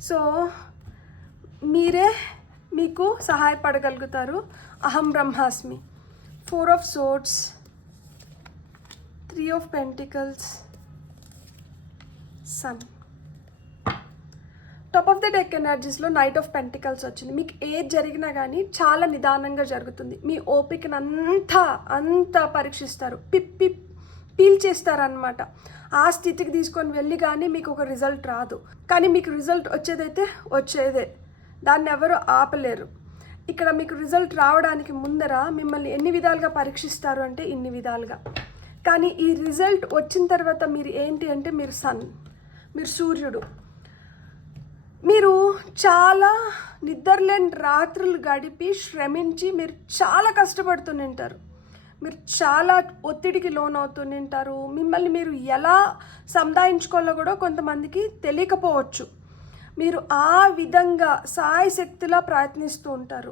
So మీరే మీకు సహాయపడగలుగుతారు. అహం బ్రహ్మాస్మి. 4 of Swords, 3 of Pentacles, Sun. Top of the deck ఎనర్జీస్లో నైట్ ఆఫ్ పెంటికల్స్ వచ్చింది. మీకు ఏది జరిగినా కానీ చాలా నిదానంగా జరుగుతుంది. మీ ఓపికను అంతా పరీక్షిస్తారు, పీల్చేస్తారనమాట. ఆ స్థితికి తీసుకొని వెళ్ళి కానీ మీకు ఒక రిజల్ట్ రాదు. కానీ మీకు రిజల్ట్ వచ్చేదైతే వచ్చేదే, దాన్ని ఎవరు ఆపలేరు. ఇక్కడ మీకు రిజల్ట్ రావడానికి ముందర మిమ్మల్ని ఎన్ని విధాలుగా పరీక్షిస్తారు అంటే ఇన్ని విధాలుగా. కానీ ఈ రిజల్ట్ వచ్చిన తర్వాత మీరు ఏంటి అంటే మీరు సన్, మీరు సూర్యుడు. మీరు చాలా నిద్రలేని రాత్రులు గడిపి శ్రమించి మీరు చాలా కష్టపడుతుంటారు. మీరు చాలా ఒత్తిడికి లోనవుతుంటారు. మిమ్మల్ని మీరు ఎలా సంధాయించుకోవాలో కూడా కొంతమందికి తెలియకపోవచ్చు. మీరు ఆ విధంగా సాయశక్తిలా ప్రయత్నిస్తూ ఉంటారు.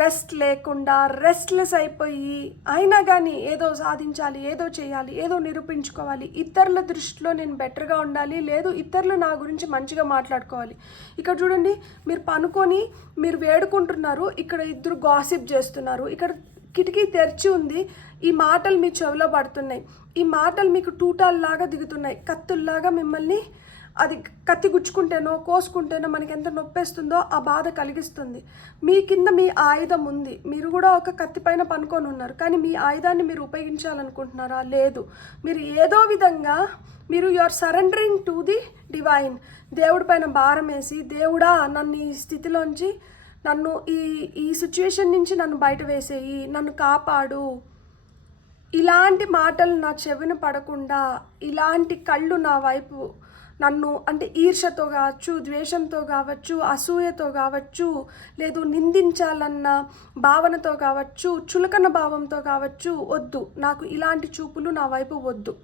రెస్ట్ లేకుండా, రెస్ట్లెస్ అయిపోయి, అయినా కానీ ఏదో సాధించాలి, ఏదో చేయాలి, ఏదో నిరూపించుకోవాలి, ఇతరుల దృష్టిలో నేను బెటర్గా ఉండాలి, లేదు ఇతరులు నా గురించి మంచిగా మాట్లాడుకోవాలి. ఇక్కడ చూడండి, మీరు పనుకొని మీరు వేడుకుంటున్నారు, ఇక్కడ ఇద్దరు గాసిప్ చేస్తున్నారు. ఇక్కడ కిటికీ తెరిచి ఉంది, ఈ మాటలు మీ చెవిలో పడుతున్నాయి. ఈ మాటలు మీకు టూటాల్లాగా దిగుతున్నాయి, కత్తుల్లాగా. మిమ్మల్ని అది కత్తి గుచ్చుకుంటేనో కోసుకుంటేనో మనకి ఎంత నొప్పేస్తుందో ఆ బాధ కలిగిస్తుంది. మీ కింద మీ ఆయుధం ఉంది, మీరు కూడా ఒక కత్తి పైన పనుకొని ఉన్నారు. కానీ మీ ఆయుధాన్ని మీరు ఉపయోగించాలనుకుంటున్నారా? లేదు. మీరు ఏదో విధంగా you are surrendering to the divine. దేవుడి పైన భారం వేసి, దేవుడా నన్ను ఈ స్థితిలోంచి, నన్ను ఈ సిచ్యువేషన్ నుంచి నన్ను బయట వేసేయి, నన్ను కాపాడు. ఇలాంటి మాటలు నా చెవిన పడకుండా, ఇలాంటి కళ్ళు నా వైపు నన్ను అంటే ఈర్ష్యతో కావచ్చు, ద్వేషంతో కావచ్చు, అసూయతో కావచ్చు, లేదు నిందించాలన్న భావనతో కావచ్చు, చులకన భావంతో కావచ్చు, వద్దు. నాకు ఇలాంటి చూపులు నా వైపు వద్దు.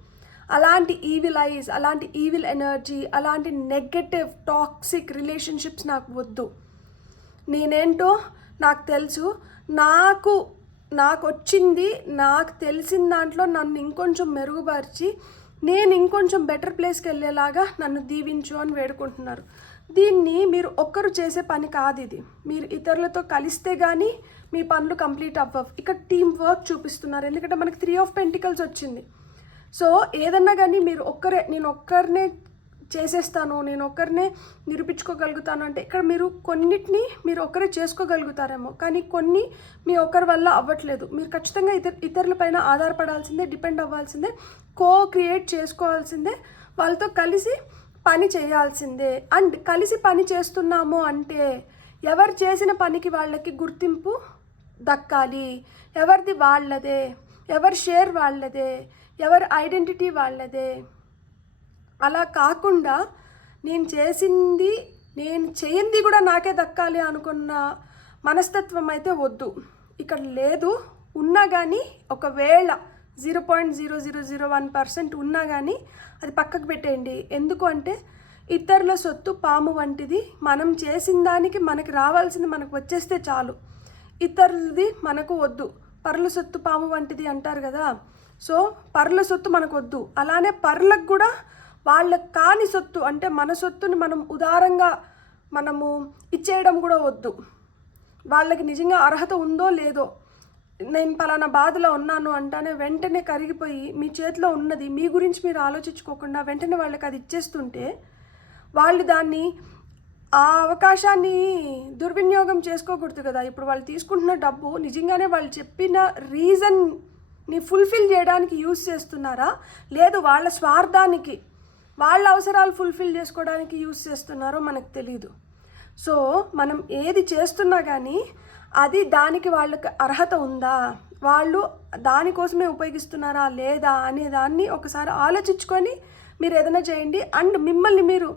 అలాంటి ఈవిల్ ఐస్, అలాంటి ఈవిల్ ఎనర్జీ, అలాంటి నెగటివ్ టాక్సిక్ రిలేషన్షిప్స్ నాకు వద్దు. నేనేంటో నాకు తెలుసు. నాకు వచ్చింది, నాకు తెలిసిన దాంట్లో నన్ను ఇంకొంచెం మెరుగుపరిచి నేను ఇంకొంచెం బెటర్ ప్లేస్కి వెళ్ళేలాగా నన్ను దీవించు అని వేడుకుంటున్నారు. దీన్ని మీరు ఒక్కరు చేసే పని కాదు. ఇది మీరు ఇతరులతో కలిస్తే కానీ మీ పనులు కంప్లీట్ అవ్వవు. ఇక్కడ టీమ్ వర్క్ చూపిస్తున్నారు, ఎందుకంటే మనకి 3 ఆఫ్ పెంటికల్స్ వచ్చింది. సో ఏదన్నా కానీ మీరు నేను ఒక్కరినే చేసేస్తాను, నేను ఒక్కరినే నిరూపించుకోగలుగుతాను అంటే ఇక్కడ మీరు కొన్నిటిని మీరు ఒక్కరే చేసుకోగలుగుతారేమో, కానీ కొన్ని మీ ఒక్కరి వల్ల అవ్వట్లేదు. మీరు ఖచ్చితంగా ఇతరులపైన ఆధారపడాల్సిందే, డిపెండ్ అవ్వాల్సిందే, క్రియేట్ చేసుకోవాల్సిందే, వాళ్ళతో కలిసి పని చేయాల్సిందే. అండ్ కలిసి పని చేస్తున్నాము అంటే ఎవరు చేసిన పనికి వాళ్ళకి గుర్తింపు దక్కాలి, ఎవరిది వాళ్ళదే, ఎవరి షేర్ వాళ్ళదే, ఎవరి ఐడెంటిటీ వాళ్ళదే. అలా కాకుండా నేను చేయింది కూడా నాకే దక్కాలి అనుకున్న మనస్తత్వం అయితే వద్దు. ఇక్కడ లేదు. ఉన్నా కానీ ఒకవేళ 0.0001% ఉన్నా కానీ అది పక్కకు పెట్టేయండి. ఎందుకు అంటే ఇతరుల సొత్తు పాము వంటిది. మనం చేసిన దానికి మనకి రావాల్సింది మనకు వచ్చేస్తే చాలు. ఇతరులది మనకు వద్దు. పరుల సొత్తు పాము వంటిది అంటారు కదా. సో పరుల సొత్తు మనకు వద్దు. అలానే పరులకు కూడా వాళ్ళకి కాని సొత్తు అంటే మన సొత్తుని మనం ఉదారంగా మనము ఇచ్చేయడం కూడా వద్దు. వాళ్ళకి నిజంగా అర్హత ఉందో లేదో, నేను పలానా బాధలో ఉన్నాను అంటానే వెంటనే కరిగిపోయి మీ చేతిలో ఉన్నది మీ గురించి మీరు ఆలోచించుకోకుండా వెంటనే వాళ్ళకి అది ఇచ్చేస్తుంటే వాళ్ళు దాన్ని ఆ అవకాశాన్ని దుర్వినియోగం చేసుకోకూడదు కదా. ఇప్పుడు వాళ్ళు తీసుకుంటున్న డబ్బు నిజంగానే వాళ్ళు చెప్పిన రీజన్ని ఫుల్ఫిల్ చేయడానికి యూజ్ చేస్తున్నారా, లేదు వాళ్ళ స్వార్థానికి వాళ్ళ అవసరాలు ఫుల్ఫిల్ చేసుకోవడానికి యూజ్ చేస్తున్నారో మనకు తెలియదు. సో మనం ఏది చేస్తున్నా కానీ అది దానికి వాళ్ళకి అర్హత ఉందా, వాళ్ళు దానికోసమే ఉపయోగిస్తున్నారా లేదా అనే దాన్ని ఒకసారి ఆలోచించుకొని మీరు ఏదైనా చేయండి. అండ్ మిమ్మల్ని మీరు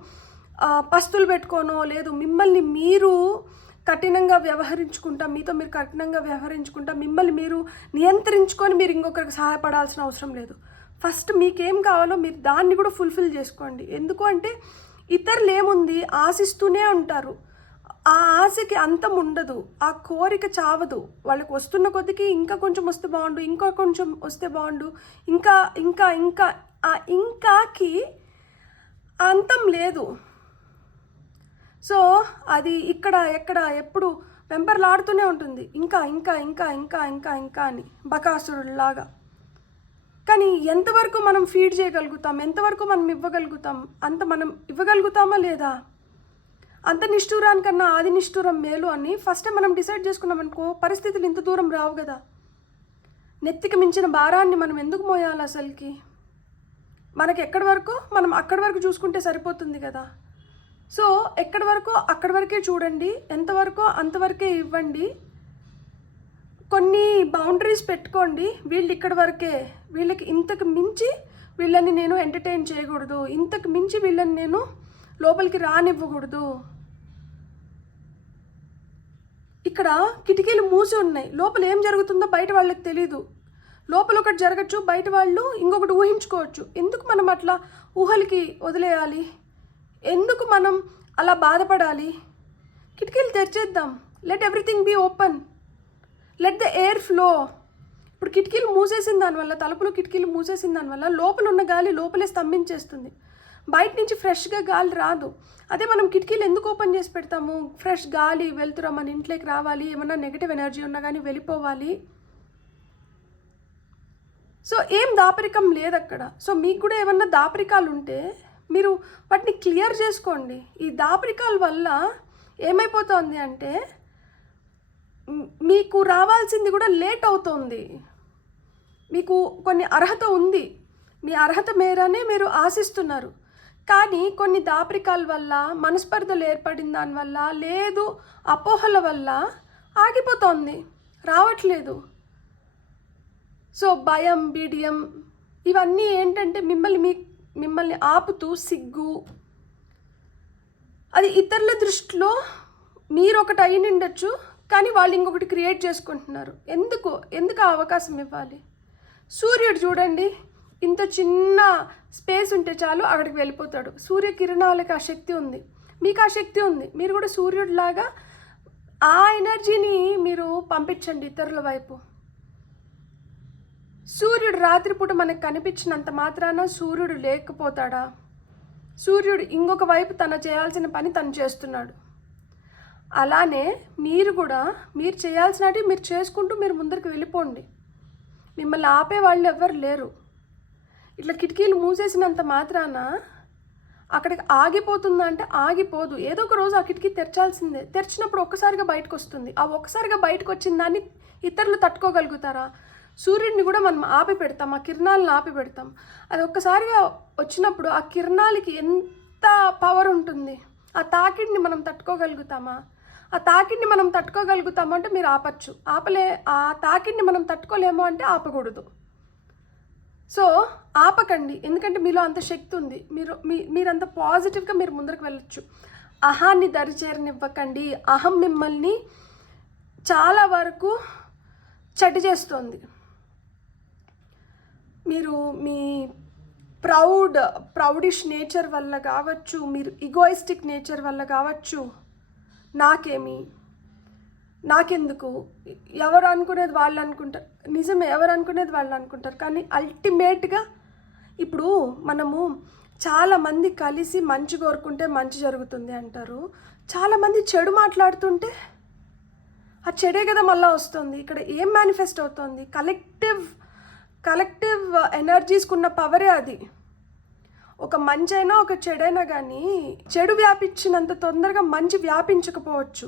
పస్తులు పెట్టుకోనో లేదు మిమ్మల్ని మీరు కఠినంగా వ్యవహరించుకుంటా, మీతో మీరు కఠినంగా వ్యవహరించుకుంటా, మిమ్మల్ని మీరు నియంత్రించుకొని మీరు ఇంకొకరికి సహాయపడాల్సిన అవసరం లేదు. ఫస్ట్ మీకేం కావాలో మీరు దాన్ని కూడా ఫుల్ఫిల్ చేసుకోండి. ఎందుకు అంటే ఇతరులు ఏముంది ఆశిస్తూనే ఉంటారు. ఆ ఆశకి అంతం ఉండదు, ఆ కోరిక చావదు. వాళ్ళకి వస్తున్న కొద్దికి ఇంకా కొంచెం వస్తే బాగుండు, ఇంకా కొంచెం వస్తే బాగుండు, ఇంకా ఇంకా ఇంకా ఆ ఇంకాకి అంతం లేదు. సో అది ఇక్కడ ఎక్కడ ఎప్పుడు వెంపర్లాడుతూనే ఉంటుంది, ఇంకా ఇంకా ఇంకా ఇంకా ఇంకా ఇంకా అని బకాసురులాగా. కానీ ఎంతవరకు మనం ఫీడ్ చేయగలుగుతాం, ఎంతవరకు మనం ఇవ్వగలుగుతాం, అంత మనం ఇవ్వగలుగుతామా లేదా? అంత నిష్ఠూరానికన్నా ఆది నిష్ఠూరం మేలు అని ఫస్ట్ మనం డిసైడ్ చేసుకున్నాం అనుకో, పరిస్థితులు ఇంత దూరం రావు కదా. నెత్తికి మించిన భారాన్ని మనం ఎందుకు మోయాలి అసలుకి? మనకి ఎక్కడి వరకు మనం అక్కడి వరకు చూసుకుంటే సరిపోతుంది కదా. సో ఎక్కడి వరకు అక్కడి వరకే చూడండి, ఎంతవరకు అంతవరకే ఇవ్వండి. కొన్ని బౌండరీస్ పెట్టుకోండి. వీళ్ళు ఇక్కడి వరకే, వీళ్ళకి ఇంతకు మించి వీళ్ళని నేను ఎంటర్టైన్ చేయకూడదు, ఇంతకు మించి వీళ్ళని నేను లోపలికి రానివ్వకూడదు. ఇక్కడ కిటికీలు మూసి ఉన్నాయి, లోపల ఏం జరుగుతుందో బయట వాళ్ళకి తెలీదు. లోపల ఒకటి జరగచ్చు, బయట వాళ్ళు ఇంకొకటి ఊహించుకోవచ్చు. ఎందుకు మనం అట్లా ఊహలకి వదిలేయాలి? ఎందుకు మనం అలా బాధపడాలి? కిటికీలు తెరిచేద్దాం. Let everything be open, let the air flow. ఇప్పుడు కిటికీలు మూసేసిన దానివల్ల, తలుపులు కిటికీలు మూసేసిన దానివల్ల లోపల ఉన్న గాలి లోపలే స్తంభించేస్తుంది, బయట నుంచి ఫ్రెష్గా గాలి రాదు. అదే మనం కిటికీలు ఎందుకు ఓపెన్ చేసి పెడతాము? ఫ్రెష్ గాలి వెళ్తురా మన ఇంట్లోకి రావాలి, ఏమన్నా నెగిటివ్ ఎనర్జీ ఉన్నా కానీ వెళ్ళిపోవాలి. సో ఏం దాపరికం లేదు అక్కడ. సో మీకు కూడా ఏమన్నా దాపరికాలు ఉంటే మీరు వాటిని క్లియర్ చేసుకోండి. ఈ దాపరికాల వల్ల ఏమైపోతుంది అంటే మీకు రావాల్సింది కూడా లేట్ అవుతుంది. మీకు కొన్ని అర్హత ఉంది, మీ అర్హత మేరనే మీరు ఆశిస్తున్నారు, కానీ కొన్ని దాపరికాల వల్ల, మనస్పర్ధలు ఏర్పడిన దానివల్ల, లేదు అపోహల వల్ల ఆగిపోతుంది, రావట్లేదు. సో భయం, బీడియం ఇవన్నీ ఏంటంటే మిమ్మల్ని ఆపుతూ సిగ్గు, అది ఇతరుల దృష్టిలో మీరు ఒకటి అయి ఉండొచ్చు, కానీ వాళ్ళు ఇంకొకటి క్రియేట్ చేసుకుంటున్నారు. ఎందుకు ఆ అవకాశం ఇవ్వాలి? సూర్యుడు చూడండి, ఇంత చిన్న స్పేస్ ఉంటే చాలు అక్కడికి వెళ్ళిపోతాడు. సూర్యకిరణాలకి ఆ శక్తి ఉంది, మీకు ఆ శక్తి ఉంది. మీరు కూడా సూర్యుడిలాగా ఆ ఎనర్జీని మీరు పంపించండి ఇతరుల వైపు. సూర్యుడు రాత్రిపూట మనకు కనిపించినంత మాత్రాన సూర్యుడు లేకపోతాడా? సూర్యుడు ఇంకొక వైపు తన చేయాల్సిన పని తను చేస్తున్నాడు. అలానే మీరు కూడా మీరు చేయాల్సినవి మీరు చేసుకుంటూ మీరు ముందరికి వెళ్ళిపోండి. మిమ్మల్ని ఆపే వాళ్ళు ఎవ్వరు లేరు. ఇట్లా కిటికీలు మూసేసినంత మాత్రాన అక్కడికి ఆగిపోతుందా అంటే ఆగిపోదు. ఏదో ఒక రోజు ఆ కిటికీ తెరచాల్సిందే. తెరిచినప్పుడు ఒక్కసారిగా బయటకు వస్తుంది. ఆ ఒక్కసారిగా బయటకు వచ్చిన దాన్ని ఇతరులు తట్టుకోగలుగుతారా? సూర్యుడిని కూడా మనం ఆపి పెడతాం, ఆ కిరణాలను ఆపి పెడతాం. అది ఒక్కసారిగా వచ్చినప్పుడు ఆ కిరణాలకి ఎంత పవర్ ఉంటుంది. ఆ తాకిడిని మనం తట్టుకోగలుగుతామా? ఆ తాకిడిని మనం తట్టుకోగలుగుతాము అంటే మీరు ఆపచ్చు. ఆ తాకిడిని మనం తట్టుకోలేము అంటే ఆపకూడదు. సో ఆపకండి, ఎందుకంటే మీలో అంత శక్తి ఉంది. మీరంత పాజిటివ్గా మీరు ముందరకు వెళ్ళొచ్చు. అహాన్ని దరిచేరనివ్వకండి. అహం మిమ్మల్ని చాలా వరకు చెడ్డ చేస్తుంది. మీరు మీ ప్రౌడిష్ నేచర్ వల్ల కావచ్చు, మీరు ఈగోయిస్టిక్ నేచర్ వల్ల కావచ్చు. నాకెందుకు, ఎవరు అనుకునేది వాళ్ళు అనుకుంటారు. నిజమే, ఎవరు అనుకునేది వాళ్ళు అనుకుంటారు. కానీ అల్టిమేట్గా ఇప్పుడు మనము చాలామంది కలిసి మంచి కోరుకుంటే మంచి జరుగుతుంది అంటారు. చాలామంది చెడు మాట్లాడుతుంటే ఆ చెడే కదా మళ్ళీ వస్తుంది. ఇక్కడ ఏం మేనిఫెస్ట్ అవుతుంది? కలెక్టివ్ ఎనర్జీస్కి ఉన్న పవరే అది. ఒక మంచి అయినా ఒక చెడైనా కానీ చెడు వ్యాపించినంత తొందరగా మంచి వ్యాపించకపోవచ్చు.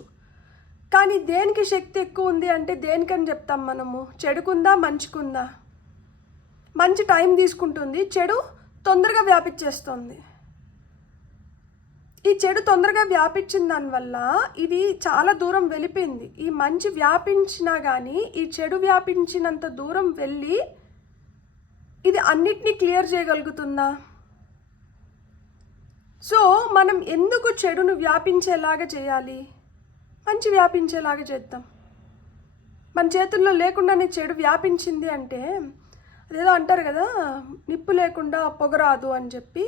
కానీ దేనికి శక్తి ఎక్కువ ఉంది అంటే దేనికని చెప్తాం మనము? చెడుకుందా మంచికుందా? మంచి టైం తీసుకుంటుంది, చెడు తొందరగా వ్యాపించేస్తుంది. ఈ చెడు తొందరగా వ్యాపించిన దానివల్ల ఇది చాలా దూరం వెళ్ళిపోయింది. ఈ మంచి వ్యాపించినా కానీ ఈ చెడు వ్యాపించినంత దూరం వెళ్ళి ఇది అన్నిటినీ క్లియర్ చేయగలుగుతుందా? సో మనం ఎందుకు చెడును వ్యాపించేలాగా చేయాలి? మంచి వ్యాపించేలాగా చేద్దాం. మన చేతుల్లో లేకుండానే చెడు వ్యాపించింది అంటే అదేదో అంటారు కదా, నిప్పు లేకుండా పొగ రాదు అని చెప్పి.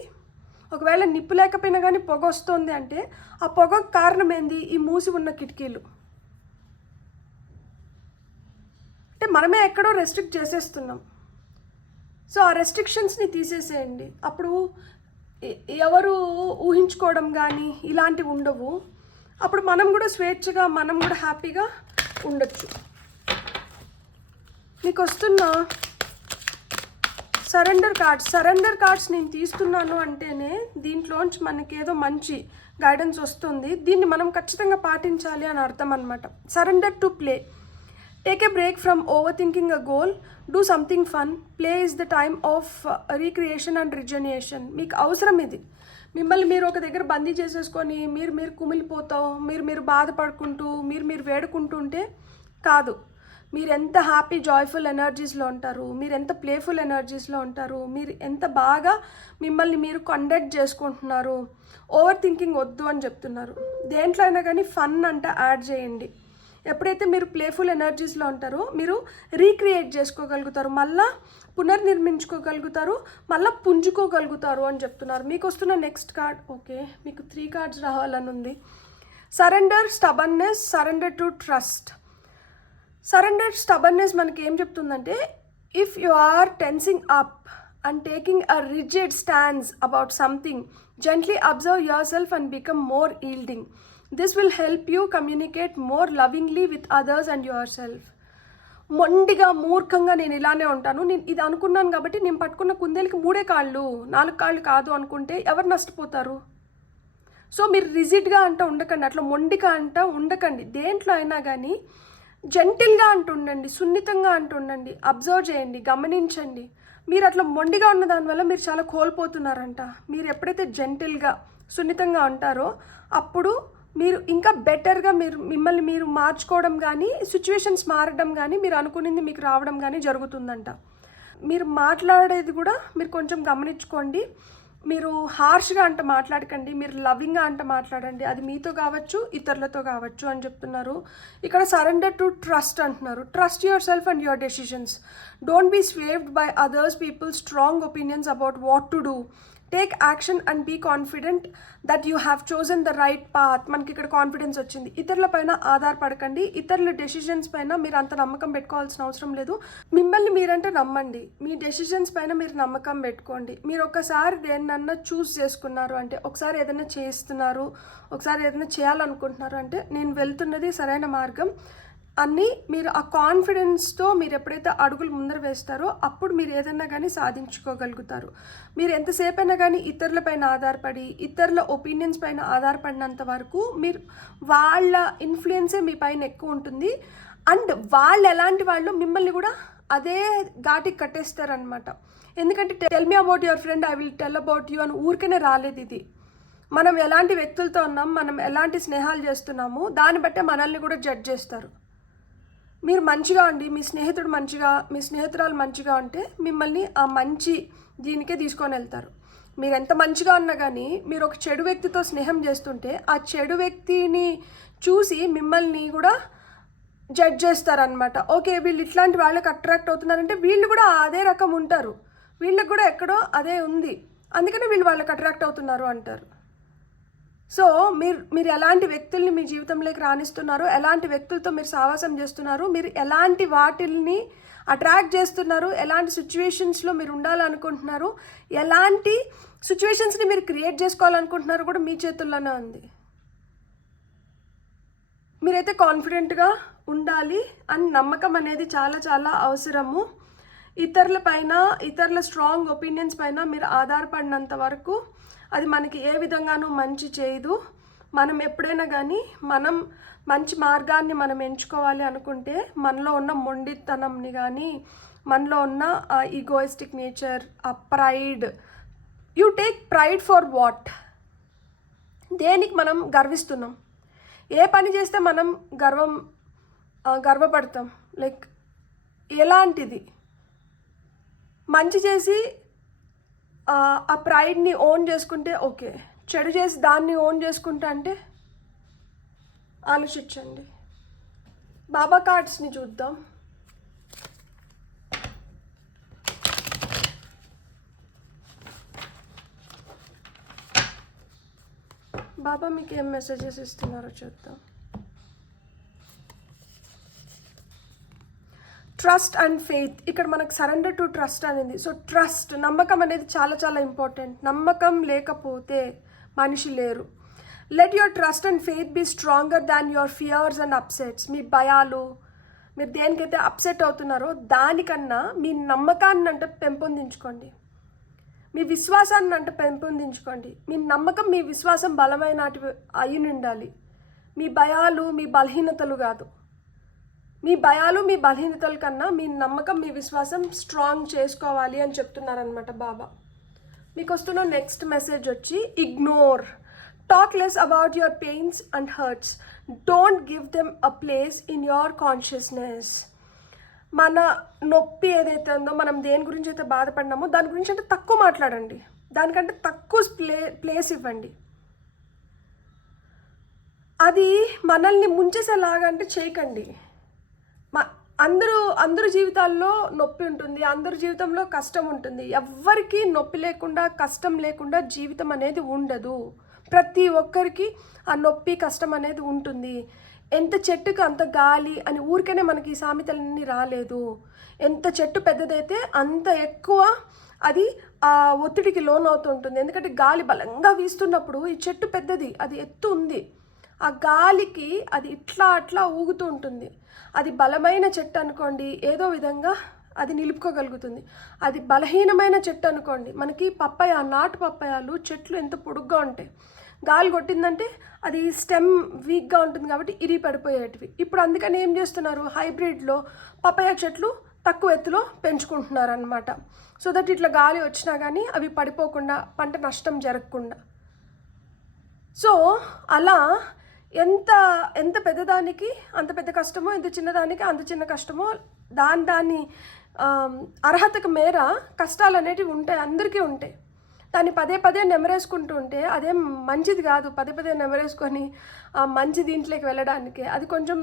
ఒకవేళ నిప్పు లేకపోయినా కానీ పొగ వస్తుంది అంటే ఆ పొగకు కారణం ఏంది? ఈ మూసి ఉన్న కిటికీలు. అంటే మనమే ఎక్కడో రెస్ట్రిక్ట్ చేసేస్తున్నాం. సో ఆ రెస్ట్రిక్షన్స్ని తీసేసేయండి. అప్పుడు ఎవరు ఊహించుకోవడం కానీ ఇలాంటివి ఉండవు. అప్పుడు మనం కూడా స్వేచ్ఛగా, మనం కూడా హ్యాపీగా ఉండొచ్చు. మీకు వస్తున్న సరెండర్ కార్డ్స్ నేను తీస్తున్నాను అంటేనే దీంట్లోంచి మనకి ఏదో మంచి గైడెన్స్ వస్తుంది. దీన్ని మనం ఖచ్చితంగా పాటించాలి అని అర్థం అనమాట. Surrender to play. Take a break from over thinking a goal. Do something fun. Play is the time of recreation and regeneration. మీకు అవసరం ఇది. మిమ్మల్ని మీరు ఒక దగ్గర బందీ చేసేసుకొని మీరు కుమిలిపోతావు, మీరు బాధపడుకుంటూ మీరు వేడుకుంటూ ఉంటే కాదు. మీరు ఎంత హ్యాపీ జాయ్ఫుల్ ఎనర్జీస్లో ఉంటారు, మీరు ఎంత ప్లేఫుల్ ఎనర్జీస్లో ఉంటారు, మీరు ఎంత బాగా మిమ్మల్ని మీరు కండక్ట్ చేసుకుంటున్నారు. ఓవర్ థింకింగ్ వద్దు అని చెప్తున్నారు. దేంట్లో అయినా కానీ ఫన్ అంటే యాడ్ చేయండి. ఎప్పుడైతే మీరు ప్లేఫుల్ ఎనర్జీస్లో ఉంటారో మీరు రీక్రియేట్ చేసుకోగలుగుతారు, మళ్ళీ పునర్నిర్మించుకోగలుగుతారు, మళ్ళీ పుంజుకోగలుగుతారు అని చెప్తున్నారు. మీకు వస్తున్న నెక్స్ట్ కార్డ్, ఓకే, మీకు 3 కార్డ్స్ రావాలని ఉంది. Surrender, stubbornness, surrender to trust. Surrender stubbornness మనకి ఏం చెప్తుందంటే, if you are tensing up and taking a rigid stands about something, gently observe yourself and become more yielding. This will help you communicate more lovingly with others and yourself. మొండిగా మూర్ఖంగా నేను ఇలానే ఉంటాను, నేను ఇది అనుకున్నాను కాబట్టి నేను పట్టుకున్న కుందేలకి 3 కాళ్ళు 4 కాళ్ళు కాదు అనుకుంటే ఎవరు నష్టపోతారు? సో మీరు రిజిడ్గా ఉండకండి, అట్లా మొండిగా ఉండకండి. దేంట్లో అయినా కానీ జెంటిల్గా ఉండండి, సున్నితంగా ఉండండి. అబ్జర్వ్ చేయండి, గమనించండి. మీరు అట్లా మొండిగా ఉన్న దానివల్ల మీరు చాలా కోల్పోతున్నారంట. మీరు ఎప్పుడైతే జెంటిల్గా, సున్నితంగా ఉంటారో అప్పుడు మీరు ఇంకా బెటర్గా మిమ్మల్ని మీరు మార్చుకోవడం కానీ, సిచ్యువేషన్స్ మారడం కానీ, మీరు అనుకునేది మీకు రావడం కానీ జరుగుతుందంట. మీరు మాట్లాడేది కూడా మీరు కొంచెం గమనించుకోండి. మీరు హార్ష్గా అంట మాట్లాడకండి, మీరు లవింగ్గా అంట మాట్లాడండి. అది మీతో కావచ్చు, ఇతరులతో కావచ్చు అని చెప్తున్నారు. ఇక్కడ సరెండర్ టు ట్రస్ట్ అంటున్నారు. Trust yourself and your decisions. Don't be swayed by others people strong opinions about what to do. Take action and be confident that you have chosen the right path. మనకి ఇక్కడ confidence వచ్చింది. ఇతరుల పైన ఆధారపడకండి, ఇతరుల decisions పైన మీరు అంత నమ్మకం పెట్టుకోవాల్సిన అవసరం లేదు. మిమ్మల్ని మీరంటే నమ్మండి, మీ డెసిషన్స్ పైన మీరు నమ్మకం పెట్టుకోండి. మీరు ఒకసారి దేన్నన్నా చూస్ చేసుకున్నారు అంటే, ఒకసారి ఏదైనా చేస్తున్నారు, ఒకసారి ఏదైనా చేయాలనుకుంటున్నారు అంటే, నేను వెళ్తున్నది సరైన మార్గం అన్నీ మీరు ఆ కాన్ఫిడెన్స్తో మీరు ఎప్పుడైతే అడుగులు ముందర వేస్తారో అప్పుడు మీరు ఏదైనా కానీ సాధించుకోగలుగుతారు. మీరు ఎంతసేపైనా కానీ ఇతరులపైన ఆధారపడి ఇతరుల ఒపీనియన్స్ పైన ఆధారపడినంత వరకు మీరు వాళ్ళ ఇన్ఫ్లుయెన్సే మీ పైన ఎక్కువ ఉంటుంది. అండ్ వాళ్ళు ఎలాంటి వాళ్ళు మిమ్మల్ని కూడా అదే ఘాటికి కట్టేస్తారనమాట. ఎందుకంటే tell me about your friend, I will tell about you అని ఊరికనే రాలేదు ఇది. మనం ఎలాంటి వ్యక్తులతో ఉన్నాం, మనం ఎలాంటి స్నేహాలు చేస్తున్నాము, దాన్ని బట్టే మనల్ని కూడా జడ్జ్ చేస్తారు. మీరు మంచిగా ఉండి మీ స్నేహితుడు మంచిగా, మీ స్నేహితురాలు మంచిగా ఉంటే మిమ్మల్ని ఆ మంచి దీనికే తీసుకొని వెళ్తారు. మీరు ఎంత మంచిగా ఉన్నా కానీ మీరు ఒక చెడు వ్యక్తితో స్నేహం చేస్తుంటే ఆ చెడు వ్యక్తిని చూసి మిమ్మల్ని కూడా జడ్జ్ చేస్తారనమాట. ఓకే, వీళ్ళు ఇట్లాంటి వాళ్ళకి అట్రాక్ట్ అవుతున్నారంటే వీళ్ళు కూడా అదే రకం ఉంటారు, వీళ్ళకి కూడా ఎక్కడో అదే ఉంది, అందుకని వీళ్ళు వాళ్ళకి అట్రాక్ట్ అవుతున్నారు అంటారు. సో మీరు ఎలాంటి వ్యక్తుల్ని మీ జీవితంలోకి రాణిస్తున్నారు, ఎలాంటి వ్యక్తులతో మీరు సావాసం చేస్తున్నారు, మీరు ఎలాంటి వాటిల్ని అట్రాక్ట్ చేస్తున్నారు, ఎలాంటి సిచ్యువేషన్స్లో మీరు ఉండాలనుకుంటున్నారు, ఎలాంటి సిచ్యువేషన్స్ని మీరు క్రియేట్ చేసుకోవాలనుకుంటున్నారు కూడా మీ చేతుల్లోనే ఉంది. మీరైతే కాన్ఫిడెంట్గా ఉండాలి అండ్ నమ్మకం అనేది చాలా చాలా అవసరము. ఇతరుల పైన, ఇతరుల స్ట్రాంగ్ ఒపీనియన్స్ పైన మీరు ఆధారపడినంత వరకు అది మనకి ఏ విధంగానూ మంచి చేయదు. మనం ఎప్పుడైనా కానీ మనం మంచి మార్గాన్ని మనం ఎంచుకోవాలి అనుకుంటే మనలో ఉన్న మొండితనంని కానీ, మనలో ఉన్న ఆ ఈగోయిస్టిక్ నేచర్, ఆ pride, you take pride for what? దేనికి మనం గర్విస్తున్నాం? ఏ పని చేస్తే మనం గర్వపడతాం? లైక్ ఎలాంటిది? మంచి చేసి ఆ ప్రైడ్ని ఓన్ చేసుకుంటే ఓకే, చెడు చేసి దాన్ని ఓన్ చేసుకుంటా అంటే ఆలోచించండి. బాబా కార్డ్స్ని చూద్దాం. బాబా మీకు ఏం మెసేజెస్ ఇస్తున్నారో చూద్దాం. Trust and faith. ఇక్కడ మనకు సరెండర్ టు ట్రస్ట్ అనేది. సో ట్రస్ట్, నమ్మకం అనేది చాలా చాలా ఇంపార్టెంట్. నమ్మకం లేకపోతే మనిషి లేరు. Let your trust and faith be stronger than your fears and upsets. మీ భయాలు, మీరు దేనికైతే అప్సెట్ అవుతున్నారో దానికన్నా మీ నమ్మకాన్ని అంటే పెంపొందించుకోండి, మీ విశ్వాసాన్ని అంటే పెంపొందించుకోండి. మీ నమ్మకం, మీ విశ్వాసం బలమైన అయి ఉండాలి. మీ భయాలు, మీ బలహీనతలు కాదు. మీ భయాలు, మీ బలహీనతల కన్నా మీ నమ్మకం, మీ విశ్వాసం స్ట్రాంగ్ చేసుకోవాలి అని చెప్తున్నారనమాట బాబా. మీకు వస్తున్న నెక్స్ట్ మెసేజ్ వచ్చి ignore. Talk less about your pains and hurts. Don't give them a place in your consciousness. మన నొప్పి ఏదైతే ఉందో, మనం దేని గురించి అయితే బాధపడినామో దాని గురించి అంటే తక్కువ మాట్లాడండి, దానికంటే తక్కువ ప్లేస్ ఇవ్వండి. అది మనల్ని ముంచేసేలాగా అంటే చేయకండి. అందరూ జీవితాల్లో నొప్పి ఉంటుంది, అందరి జీవితంలో కష్టం ఉంటుంది. ఎవ్వరికీ నొప్పి లేకుండా, కష్టం లేకుండా జీవితం అనేది ఉండదు. ప్రతి ఒక్కరికి ఆ నొప్పి, కష్టం అనేది ఉంటుంది. ఎంత చెట్టుకు అంత గాలి అని ఊరికనే మనకి ఈ సామెతలన్నీ రాలేదు. ఎంత చెట్టు పెద్దదైతే అంత ఎక్కువ అది ఆ ఒత్తిడికి లోనవుతుంటుంది. ఎందుకంటే గాలి బలంగా వీస్తున్నప్పుడు ఈ చెట్టు పెద్దది, అది ఎత్తు ఉంది, ఆ గాలికి అది ఇట్లా అట్లా ఊగుతూ ఉంటుంది. అది బలమైన చెట్టు అనుకోండి, ఏదో విధంగా అది నిలుపుకోగలుగుతుంది. అది బలహీనమైన చెట్టు అనుకోండి, మనకి నాటు పప్పాయాలు చెట్లు ఎంత పొడుగ్గా ఉంటాయి, గాలి కొట్టిందంటే అది స్టెమ్ వీక్గా ఉంటుంది కాబట్టి ఇరిగి పడిపోయేటివి. ఇప్పుడు అందుకని ఏం చేస్తున్నారు, హైబ్రిడ్లో పప్పాయ చెట్లు తక్కువ ఎత్తులో పెంచుకుంటున్నారు అనమాట. సో దట్ ఇట్లా గాలి వచ్చినా కానీ అవి పడిపోకుండా, పంట నష్టం జరగకుండా. సో అలా ఎంత పెద్దదానికి అంత పెద్ద కష్టమో, ఎంత చిన్నదానికి అంత చిన్న కష్టమో, దాని అర్హతకు మేర కష్టాలు అనేటివి ఉంటాయి, అందరికీ ఉంటాయి. దాన్ని పదే పదే నెమరేసుకుంటూ ఉంటే అదేం మంచిది కాదు. పదే పదే నెమరేసుకొని మంచి దీంట్లోకి వెళ్ళడానికి అది కొంచెం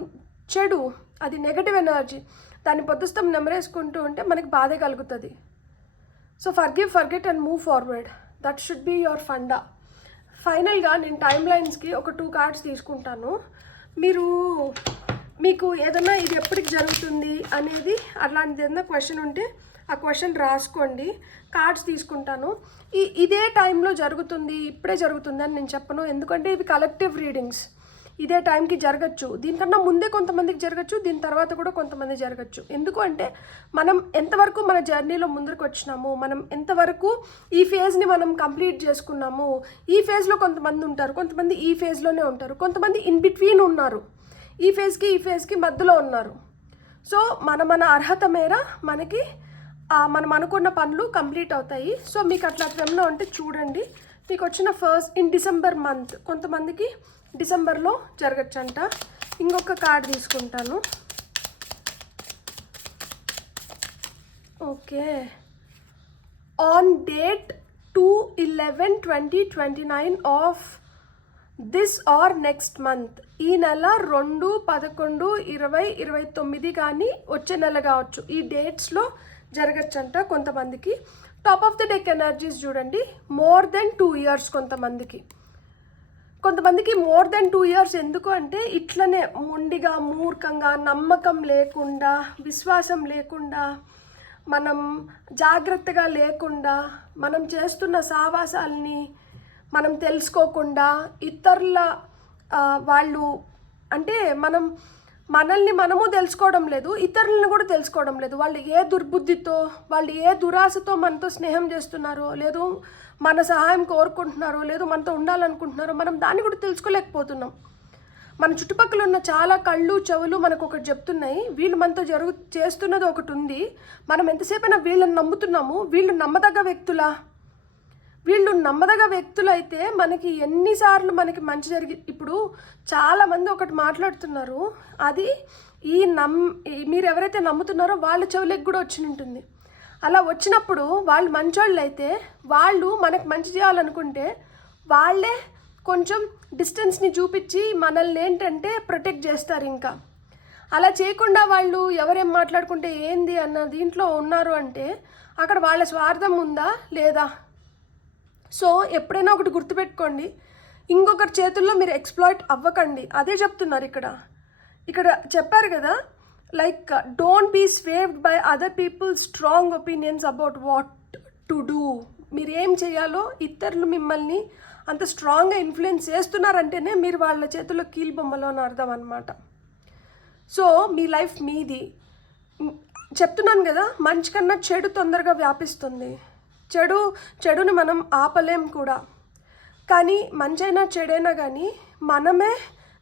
చెడు, అది నెగటివ్ ఎనర్జీ. దాన్ని పొద్దుస్తాం నెమరేసుకుంటూ ఉంటే మనకి బాధే కలుగుతుంది. So forgive, forget and move forward. That should be your funda. ఫైనల్గా నేను టైమ్ లైన్స్కి ఒక 2 కార్డ్స్ తీసుకుంటాను. మీకు ఏదైనా ఇది ఎప్పటికి జరుగుతుంది అనేది అట్లాంటిది ఏదైనా క్వశ్చన్ ఉంటే ఆ క్వశ్చన్ రాసుకోండి. కార్డ్స్ తీసుకుంటాను. ఇదే టైంలో జరుగుతుంది, ఇప్పుడే జరుగుతుంది అని నేను చెప్పను. ఎందుకంటే ఇవి కలెక్టివ్ రీడింగ్స్. ఇదే టైంకి జరగచ్చు, దీనికన్నా ముందే కొంతమందికి జరగచ్చు, దీని తర్వాత కూడా కొంతమంది జరగచ్చు. ఎందుకు అంటే మనం ఎంతవరకు మన జర్నీలో ముందరకు వచ్చినాము, మనం ఎంతవరకు ఈ ఫేజ్ని మనం కంప్లీట్ చేసుకున్నాము. ఈ ఫేజ్లో కొంతమంది ఉంటారు, కొంతమంది ఈ ఫేజ్లోనే ఉంటారు, కొంతమంది ఇన్ బిట్వీన్ ఉన్నారు, ఈ ఫేజ్కి మధ్యలో ఉన్నారు. సో మన అర్హత మేర మనకి మనం అనుకున్న పనులు కంప్లీట్ అవుతాయి. సో మీకు అట్లా ఏమన్నా ఉంటే చూడండి. మీకు వచ్చిన ఫస్ట్ ఇన్ డిసెంబర్ మంత్, కొంతమందికి డిసెంబర్లో జరగచ్చంట. ఇంకొక కార్డ్ తీసుకుంటాను. Okay, on date 2/11/2029 of this or next month. ఈ నెల 2/11/2029 కానీ వచ్చే నెల కావచ్చు. ఈ డేట్స్లో జరగచ్చంట కొంతమందికి. Top of the deck energies చూడండి, మోర్ దెన్ 2 years. కొంతమందికి మోర్ దెన్ 2 years. ఎందుకు అంటే ఇట్లనే మొండిగా, మూర్ఖంగా, నమ్మకం లేకుండా, విశ్వాసం లేకుండా, మనం జాగ్రత్తగా లేకుండా, మనం చేస్తున్న సావాసాలని మనం తెలుసుకోకుండా, ఇతరుల వాళ్ళు అంటే మనల్ని మనము తెలుసుకోవడం లేదు, ఇతరులను కూడా తెలుసుకోవడం లేదు. వాళ్ళు ఏ దుర్బుద్ధితో, వాళ్ళు ఏ దురాశతో మనతో స్నేహం చేస్తున్నారో, లేదు మన సహాయం కోరుకుంటున్నారో, లేదు మనతో ఉండాలనుకుంటున్నారో, మనం దాన్ని కూడా తెలుసుకోలేకపోతున్నాం. మన చుట్టుపక్కల ఉన్న చాలా కళ్ళు, చెవులు మనకు ఒకటి చెప్తున్నాయి. వీళ్ళు మనతో చేస్తున్నది ఒకటి ఉంది. మనం ఎంతసేపైనా వీళ్ళని నమ్ముతున్నాము. వీళ్ళు నమ్మదగ వ్యక్తులైతే మనకి ఎన్నిసార్లు మనకి మంచి ఇప్పుడు చాలామంది ఒకటి మాట్లాడుతున్నారు, అది మీరు ఎవరైతే నమ్ముతున్నారో వాళ్ళ చెవులకు కూడా వచ్చి ఉంటుంది. అలా వచ్చినప్పుడు వాళ్ళు మంచోళ్ళు అయితే, వాళ్ళు మనకు మంచి చేయాలనుకుంటే వాళ్ళే కొంచెం డిస్టెన్స్ని చూపించి మనల్ని ఏంటంటే ప్రొటెక్ట్ చేస్తారు. ఇంకా అలా చేయకుండా వాళ్ళు ఎవరేం మాట్లాడుకుంటే ఏంది అన్న దీంట్లో ఉన్నారు అంటే అక్కడ వాళ్ళ స్వార్థం ఉందా లేదా. సో ఎప్పుడైనా ఒకటి గుర్తుపెట్టుకోండి, ఇంకొకరి చేతుల్లో మీరు ఎక్స్ప్లాయిట్ అవ్వకండి. అదే చెప్తున్నారు ఇక్కడ చెప్పారు కదా, like don't be swayed by other people's strong opinions about what to do. మీరు ఏం చేయాలో ఇతరులు మిమ్మల్ని అంత స్ట్రాంగ్గా ఇన్ఫ్లుయెన్స్ చేస్తున్నారంటేనే మీరు వాళ్ళ చేతుల్లో కీలుబొమ్మలో అని అర్థం అనమాట. సో మీ లైఫ్ మీది. చెప్తున్నాను కదా, మంచి కన్నా చెడు తొందరగా వ్యాపిస్తుంది. చెడుని మనం ఆపలేం కూడా. కానీ మంచైనా చెడైనా కానీ మనమే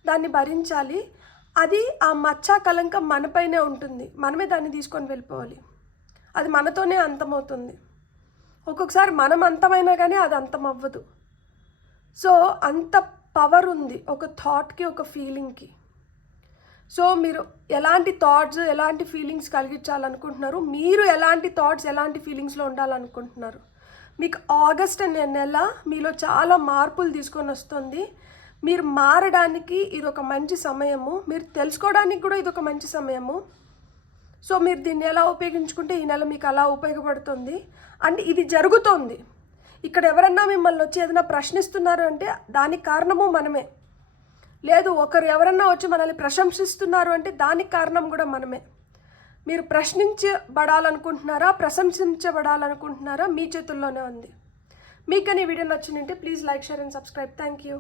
దాన్ని భరించాలి. అది ఆ మచ్చా కలంకం మనపైనే ఉంటుంది. మనమే దాన్ని తీసుకొని వెళ్ళిపోవాలి. అది మనతోనే అంతమవుతుంది. ఒక్కొక్కసారి మనం అంతమైనా కానీ అది అంతం అవ్వదు. సో అంత పవర్ ఉంది ఒక థాట్కి, ఒక ఫీలింగ్కి. సో మీరు ఎలాంటి థాట్స్, ఎలాంటి ఫీలింగ్స్ కలిగించాలనుకుంటున్నారు, మీరు ఎలాంటి థాట్స్, ఎలాంటి ఫీలింగ్స్లో ఉండాలనుకుంటున్నారు. మీకు ఆగస్ట్ అనే నెల మీలో చాలా మార్పులు తీసుకొని వస్తుంది. మీరు మారడానికి ఇది ఒక మంచి సమయము, మీరు తెలుసుకోవడానికి కూడా ఇది ఒక మంచి సమయము. సో మీరు దీన్ని ఎలా ఉపయోగించుకుంటే ఈ నెల మీకు అలా ఉపయోగపడుతుంది. అండ్ ఇది జరుగుతోంది. ఇక్కడ ఎవరన్నా మిమ్మల్ని వచ్చి ఏదైనా ప్రశ్నిస్తున్నారు అంటే దానికి కారణము మనమే. లేదు ఒకరు ఎవరన్నా వచ్చి మనల్ని ప్రశంసిస్తున్నారు అంటే దానికి కారణం కూడా మనమే. మీరు ప్రశ్నించబడాలనుకుంటున్నారా, ప్రశంసించబడాలనుకుంటున్నారా, మీ చేతుల్లోనే ఉంది. మీకు కానీ వీడియో నచ్చిందంటే please like, share and subscribe. Thank you.